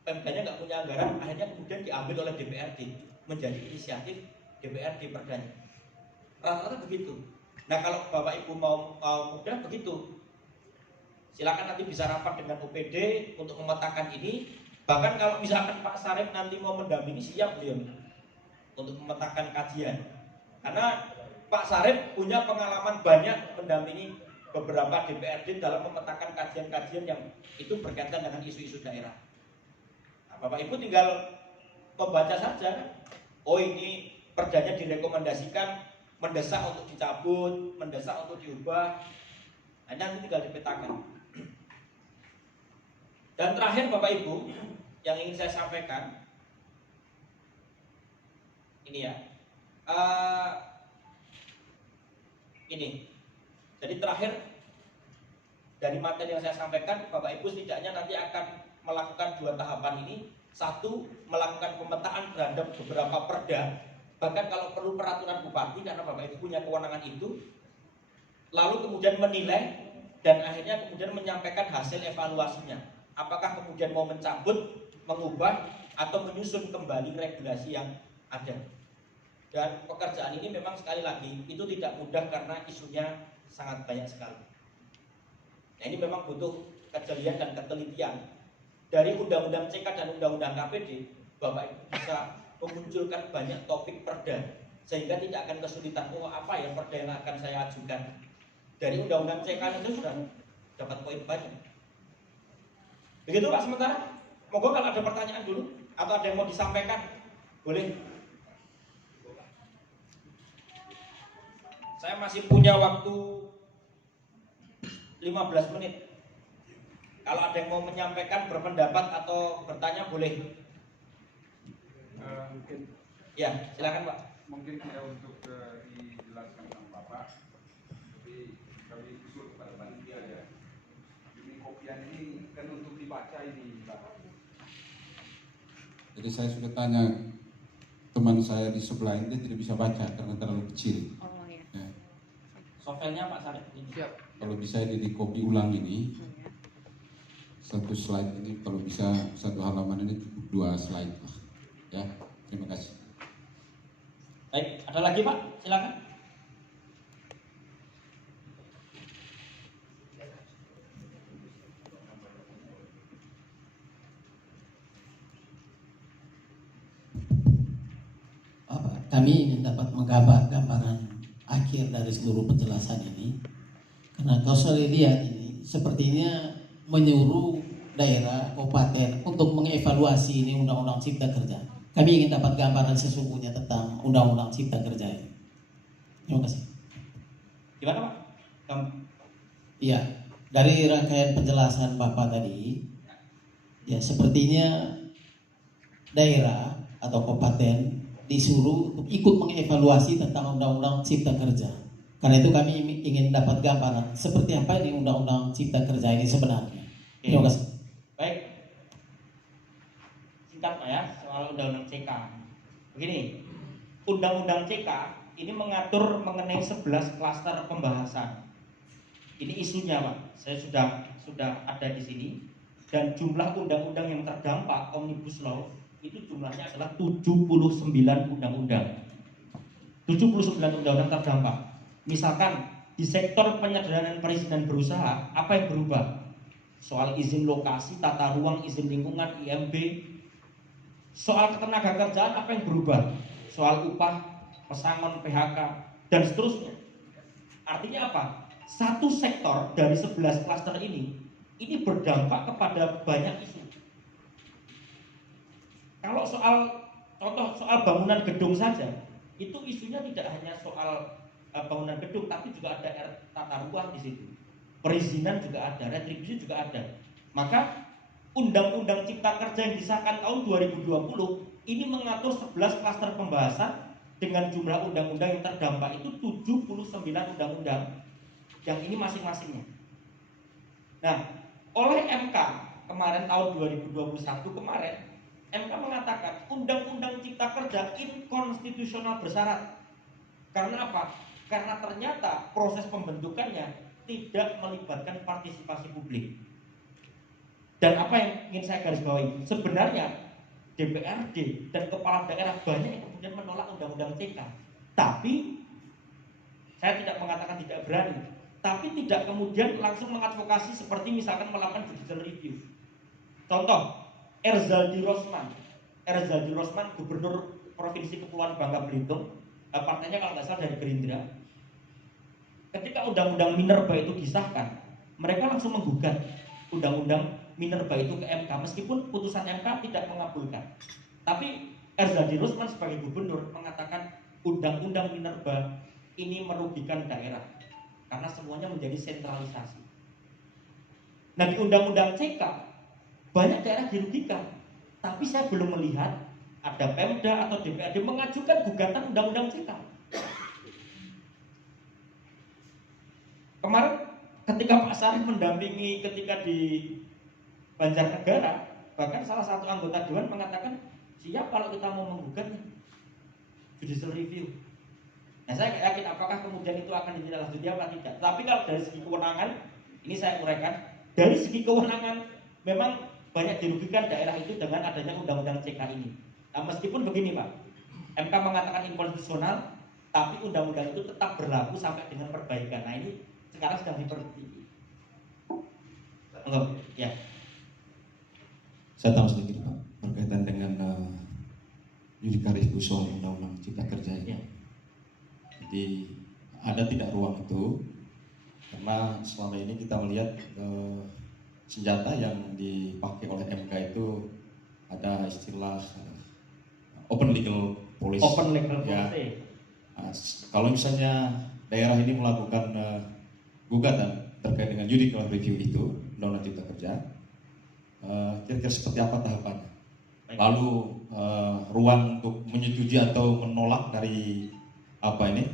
Pemdanya nggak punya anggaran, akhirnya kemudian diambil oleh DPRD menjadi inisiatif DPRD perdanya. Rata-rata begitu. Nah, kalau Bapak Ibu mau mudah begitu, silakan nanti bisa rapat dengan OPD untuk memetakan ini. Bahkan kalau misalkan Pak Sarif nanti mau mendampingi, siap beliau untuk memetakan kajian. Karena Pak Sarif punya pengalaman banyak mendampingi beberapa DPRD dalam memetakan kajian-kajian yang itu berkaitan dengan isu-isu daerah. Nah, Bapak Ibu tinggal membaca saja. Oh, ini perdanya direkomendasikan, mendesak untuk dicabut, mendesak untuk diubah. Nah, nanti tinggal dipetakan. Dan terakhir Bapak Ibu, yang ingin saya sampaikan ini ya, ini Jadi terakhir dari materi yang saya sampaikan, Bapak Ibu setidaknya nanti akan melakukan 2 tahapan ini. Satu, melakukan pemetaan terhadap beberapa perda, bahkan kalau perlu peraturan bupati karena Bapak Ibu punya kewenangan itu. Lalu kemudian menilai dan akhirnya kemudian menyampaikan hasil evaluasinya. Apakah kemudian mau mencabut, mengubah, atau menyusun kembali regulasi yang ada. Dan pekerjaan ini memang sekali lagi itu tidak mudah karena isunya sangat banyak sekali. Nah, ini memang butuh kejelian dan ketelitian. Dari Undang-Undang CK dan Undang-Undang KPD, Bapak Ibu bisa memunculkan banyak topik perda sehingga tidak akan kesulitan, oh apa ya perda yang akan saya ajukan. Dari Undang-Undang CK itu sudah dapat poin banyak. Begitu Pak sementara. Monggo kalau ada pertanyaan dulu atau ada yang mau disampaikan, boleh. Saya masih punya waktu 15 menit. Kalau ada yang mau menyampaikan, berpendapat atau bertanya boleh. Mungkin Ya, silakan Pak. mungkin tidak untuk dijelaskan sama Bapak, tapi kami usul kepada panitia ya. Ini kopian ini kan untuk dibaca ini Pak. Jadi saya sudah tanya teman saya di sebelah ini, dia tidak bisa baca karena terlalu kecil. Oh ya. Ya. Sovelnya Pak Sarif. Siap. Kalau bisa di copy ulang ini, satu slide ini kalau bisa satu halaman ini cukup 2 slide lah. Ya, terima kasih. Baik, ada lagi Pak? Silakan. Kami ingin dapat menggambar gambaran akhir dari seluruh penjelasan ini, karena kalau saya lihat ini sepertinya menyuruh daerah, kabupaten untuk mengevaluasi ini Undang-Undang Cipta Kerja. Kami ingin dapat gambaran sesungguhnya tentang Undang-Undang Cipta Kerja ini. Terima kasih. Gimana Pak? Iya, dari rangkaian penjelasan Bapak tadi, ya sepertinya daerah atau kabupaten disuruh untuk ikut mengevaluasi tentang Undang-Undang Cipta Kerja. Karena itu kami ingin dapat gambaran seperti apa ini Undang-Undang Cipta Kerja ini sebenarnya. Terima kasih. Baik. Singkat Pak ya, soal Undang-Undang CK. Begini, Undang-Undang CK ini mengatur mengenai 11 klaster pembahasan. Ini isunya Pak, saya sudah ada di sini. Dan jumlah undang-undang yang terdampak Omnibus Law itu jumlahnya adalah 79 undang-undang. 79 undang-undang terdampak. Misalkan di sektor penyederhanaan perizinan berusaha, apa yang berubah? Soal izin lokasi, tata ruang, izin lingkungan, IMB. Soal ketenaga kerjaan, apa yang berubah? Soal upah, pesangon, PHK, dan seterusnya. Artinya apa? Satu sektor dari 11 klaster ini berdampak kepada banyak isu. Kalau contoh soal bangunan gedung saja, itu isunya tidak hanya soal bangunan gedung, tapi juga ada tata ruang di situ. Perizinan juga ada, retribusi juga ada. Maka Undang-Undang Cipta Kerja yang disahkan tahun 2020 ini mengatur 11 klaster pembahasan dengan jumlah undang-undang yang terdampak itu 79 undang-undang yang ini masing-masingnya. Nah, oleh MK kemarin tahun 2021 kemarin, MK mengatakan Undang-Undang Cipta Kerja inkonstitusional bersyarat. Karena apa? Karena ternyata proses pembentukannya tidak melibatkan partisipasi publik. Dan apa yang ingin saya garis bawahi? Sebenarnya DPRD dan kepala daerah banyak yang kemudian menolak Undang-Undang CK. Tapi saya tidak mengatakan tidak berani, tapi tidak kemudian langsung mengadvokasi seperti misalkan melakukan judicial review. Contoh, Erzaldi Rosman, Gubernur Provinsi Kepulauan Bangka Belitung, partainya kalau nggak salah dari Gerindra. Ketika Undang-Undang Minerba itu disahkan, mereka langsung menggugat Undang-Undang Minerba itu ke MK, meskipun putusan MK tidak mengabulkan. Tapi Erzaldi Rosman sebagai gubernur mengatakan Undang-Undang Minerba ini merugikan daerah karena semuanya menjadi sentralisasi. Nah, di Undang-Undang CK banyak daerah dirugikan, tapi saya belum melihat ada Pemda atau DPRD mengajukan gugatan Undang-Undang CK. Kemarin ketika Pak Sarif mendampingi ketika di Banjarnegara, bahkan salah satu anggota dewan mengatakan siap kalau kita mau menggugatnya judicial review. Nah, saya nggak yakin apakah kemudian itu akan ditindaklanjuti apa tidak. Tapi kalau dari segi kewenangan, ini saya uraikan, dari segi kewenangan memang banyak dirugikan daerah itu dengan adanya undang-undang CK ini. Nah, meskipun begini Pak, MK mengatakan inkonstitusional, tapi undang-undang itu tetap berlaku sampai dengan perbaikan. Nah, ini sekarang sedang diperbaiki. Enggak, ya. Saya tahu sedikit Pak berkaitan dengan yudikaris soal undang-undang cipta kerja ini. Ya. Jadi ada tidak ruang itu karena selama ini kita melihat senjata yang dipakai oleh MK itu ada istilah open legal policy. Open legal Ya. policy. Nah, kalau misalnya daerah ini melakukan gugatan terkait dengan judicial review itu undang-undang cipta kerja, kira-kira seperti apa tahapannya? Lalu ruang untuk menyetujui atau menolak dari apa ini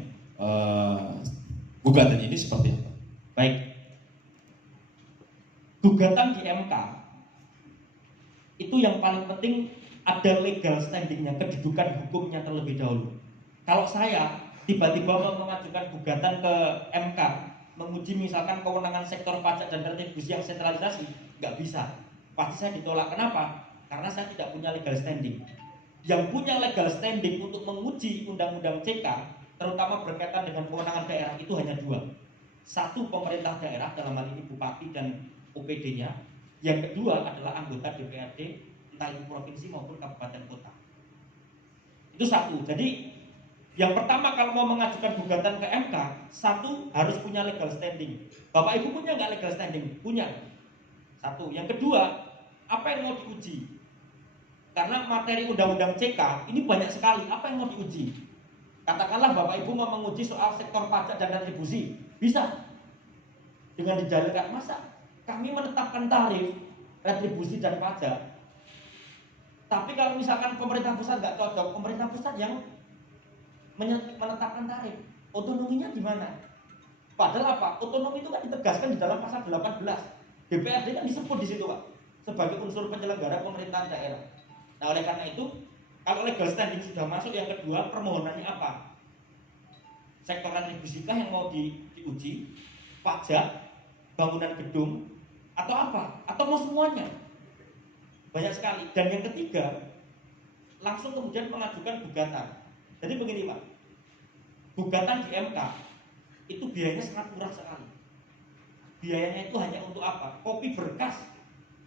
gugatan ini seperti apa? Baik. Gugatan di MK itu yang paling penting ada legal standingnya, kedudukan hukumnya terlebih dahulu. Kalau saya tiba-tiba mengajukan gugatan ke MK menguji misalkan kewenangan sektor pajak dan retribusi yang sentralisasi, nggak bisa. Pasti saya ditolak. Kenapa? Karena saya tidak punya legal standing. Yang punya legal standing untuk menguji undang-undang CK, terutama berkaitan dengan kewenangan daerah, itu hanya dua. Satu, pemerintah daerah, dalam hal ini bupati dan OPD-nya. Yang kedua adalah anggota DPRD, entah itu provinsi maupun kabupaten kota. Itu satu. Jadi yang pertama kalau mau mengajukan gugatan ke MK, satu harus punya legal standing. Bapak Ibu punya nggak legal standing? Punya. Satu. Yang kedua, apa yang mau diuji? Karena materi undang-undang CK ini banyak sekali. Apa yang mau diuji? Katakanlah Bapak Ibu mau menguji soal sektor pajak dan retribusi, bisa dengan dijalankan. Masa kami menetapkan tarif retribusi dan pajak, tapi kalau misalkan pemerintah pusat nggak cocok, pemerintah pusat yang menetapkan tarif, otonominya di mana? Padahal apa? Otonomi itu kan ditegaskan di dalam pasal 18. DPRD kan disebut di situ Pak sebagai unsur penyelenggara pemerintahan daerah. Nah, oleh karena itu, kalau legal standing sudah masuk, yang kedua permohonannya apa? Sektor retribusikah yang mau diuji? Pajak, bangunan gedung, atau apa? Atau mau semuanya? Banyak sekali. Dan yang ketiga, langsung kemudian mengajukan gugatan. Jadi begini Pak, gugatan di MK itu biayanya sangat murah sekali. Biayanya itu hanya untuk apa? Kopi berkas,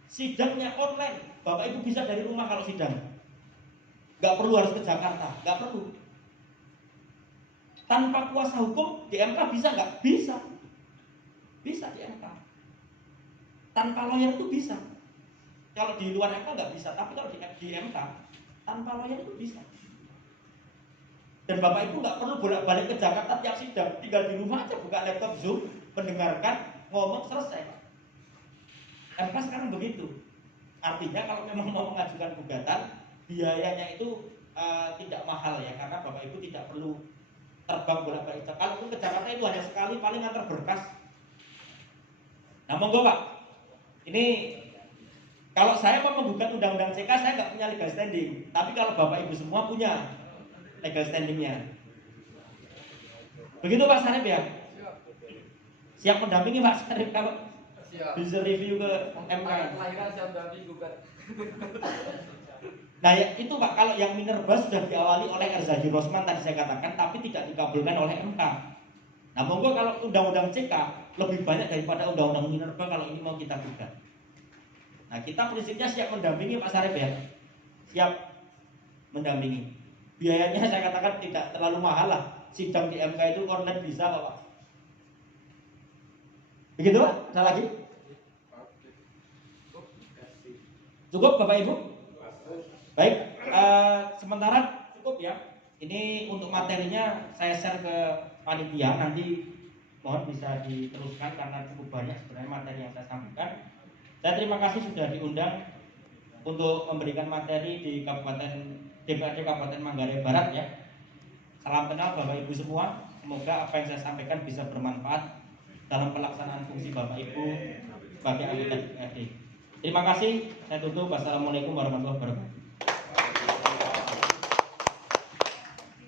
sidangnya online. Bapak Ibu bisa dari rumah kalau sidang. Gak perlu harus ke Jakarta, gak perlu. Tanpa kuasa hukum di MK bisa nggak? Bisa. Bisa di MK. Tanpa lawyer itu bisa. Kalau di luar MK nggak bisa, tapi kalau di MK tanpa lawyer itu bisa. Dan Bapak Ibu nggak perlu bolak-balik ke Jakarta tiap sidang, tinggal di rumah aja buka laptop Zoom, mendengarkan, ngomong, selesai. MK sekarang begitu. Artinya kalau memang mau mengajukan gugatan, biayanya itu tidak mahal ya, karena Bapak Ibu tidak perlu terbang bolak-balik. Kalau ke Jakarta itu hanya sekali, paling antar berkas. Nah monggo Pak, ini kalau saya mau menggugat undang-undang CK, saya nggak punya legal standing. Tapi kalau Bapak Ibu semua punya legal standingnya. Begitu Pak Sarif ya? Siap mendampingi Pak Sarif kalau bisa review ke MK. Nah ya, itu Pak, kalau yang Minerba sudah diawali oleh Erzaki Rosman tadi saya katakan, tapi tidak dikabulkan oleh MK. Nah monggo kalau undang-undang CK lebih banyak daripada undang-undang Minerba kalau ini mau kita gugat. Nah kita prinsipnya siap mendampingi Pak Sarif ya, siap mendampingi. Biayanya saya katakan tidak terlalu mahal lah. Sidang di MK itu online bisa Pak. Begitu Pak? Ada lagi? Cukup Bapak Ibu? Baik, sementara cukup ya. Ini untuk materinya saya share ke panitia, nanti mohon bisa diteruskan karena cukup banyak sebenarnya materi yang saya sampaikan. Saya terima kasih sudah diundang untuk memberikan materi di DPRD Kabupaten Manggarai Barat ya. Salam kenal Bapak Ibu semua. Semoga apa yang saya sampaikan bisa bermanfaat dalam pelaksanaan fungsi Bapak Ibu sebagai anggota DPRD. Terima kasih, saya tutup. Wassalamualaikum warahmatullahi wabarakatuh.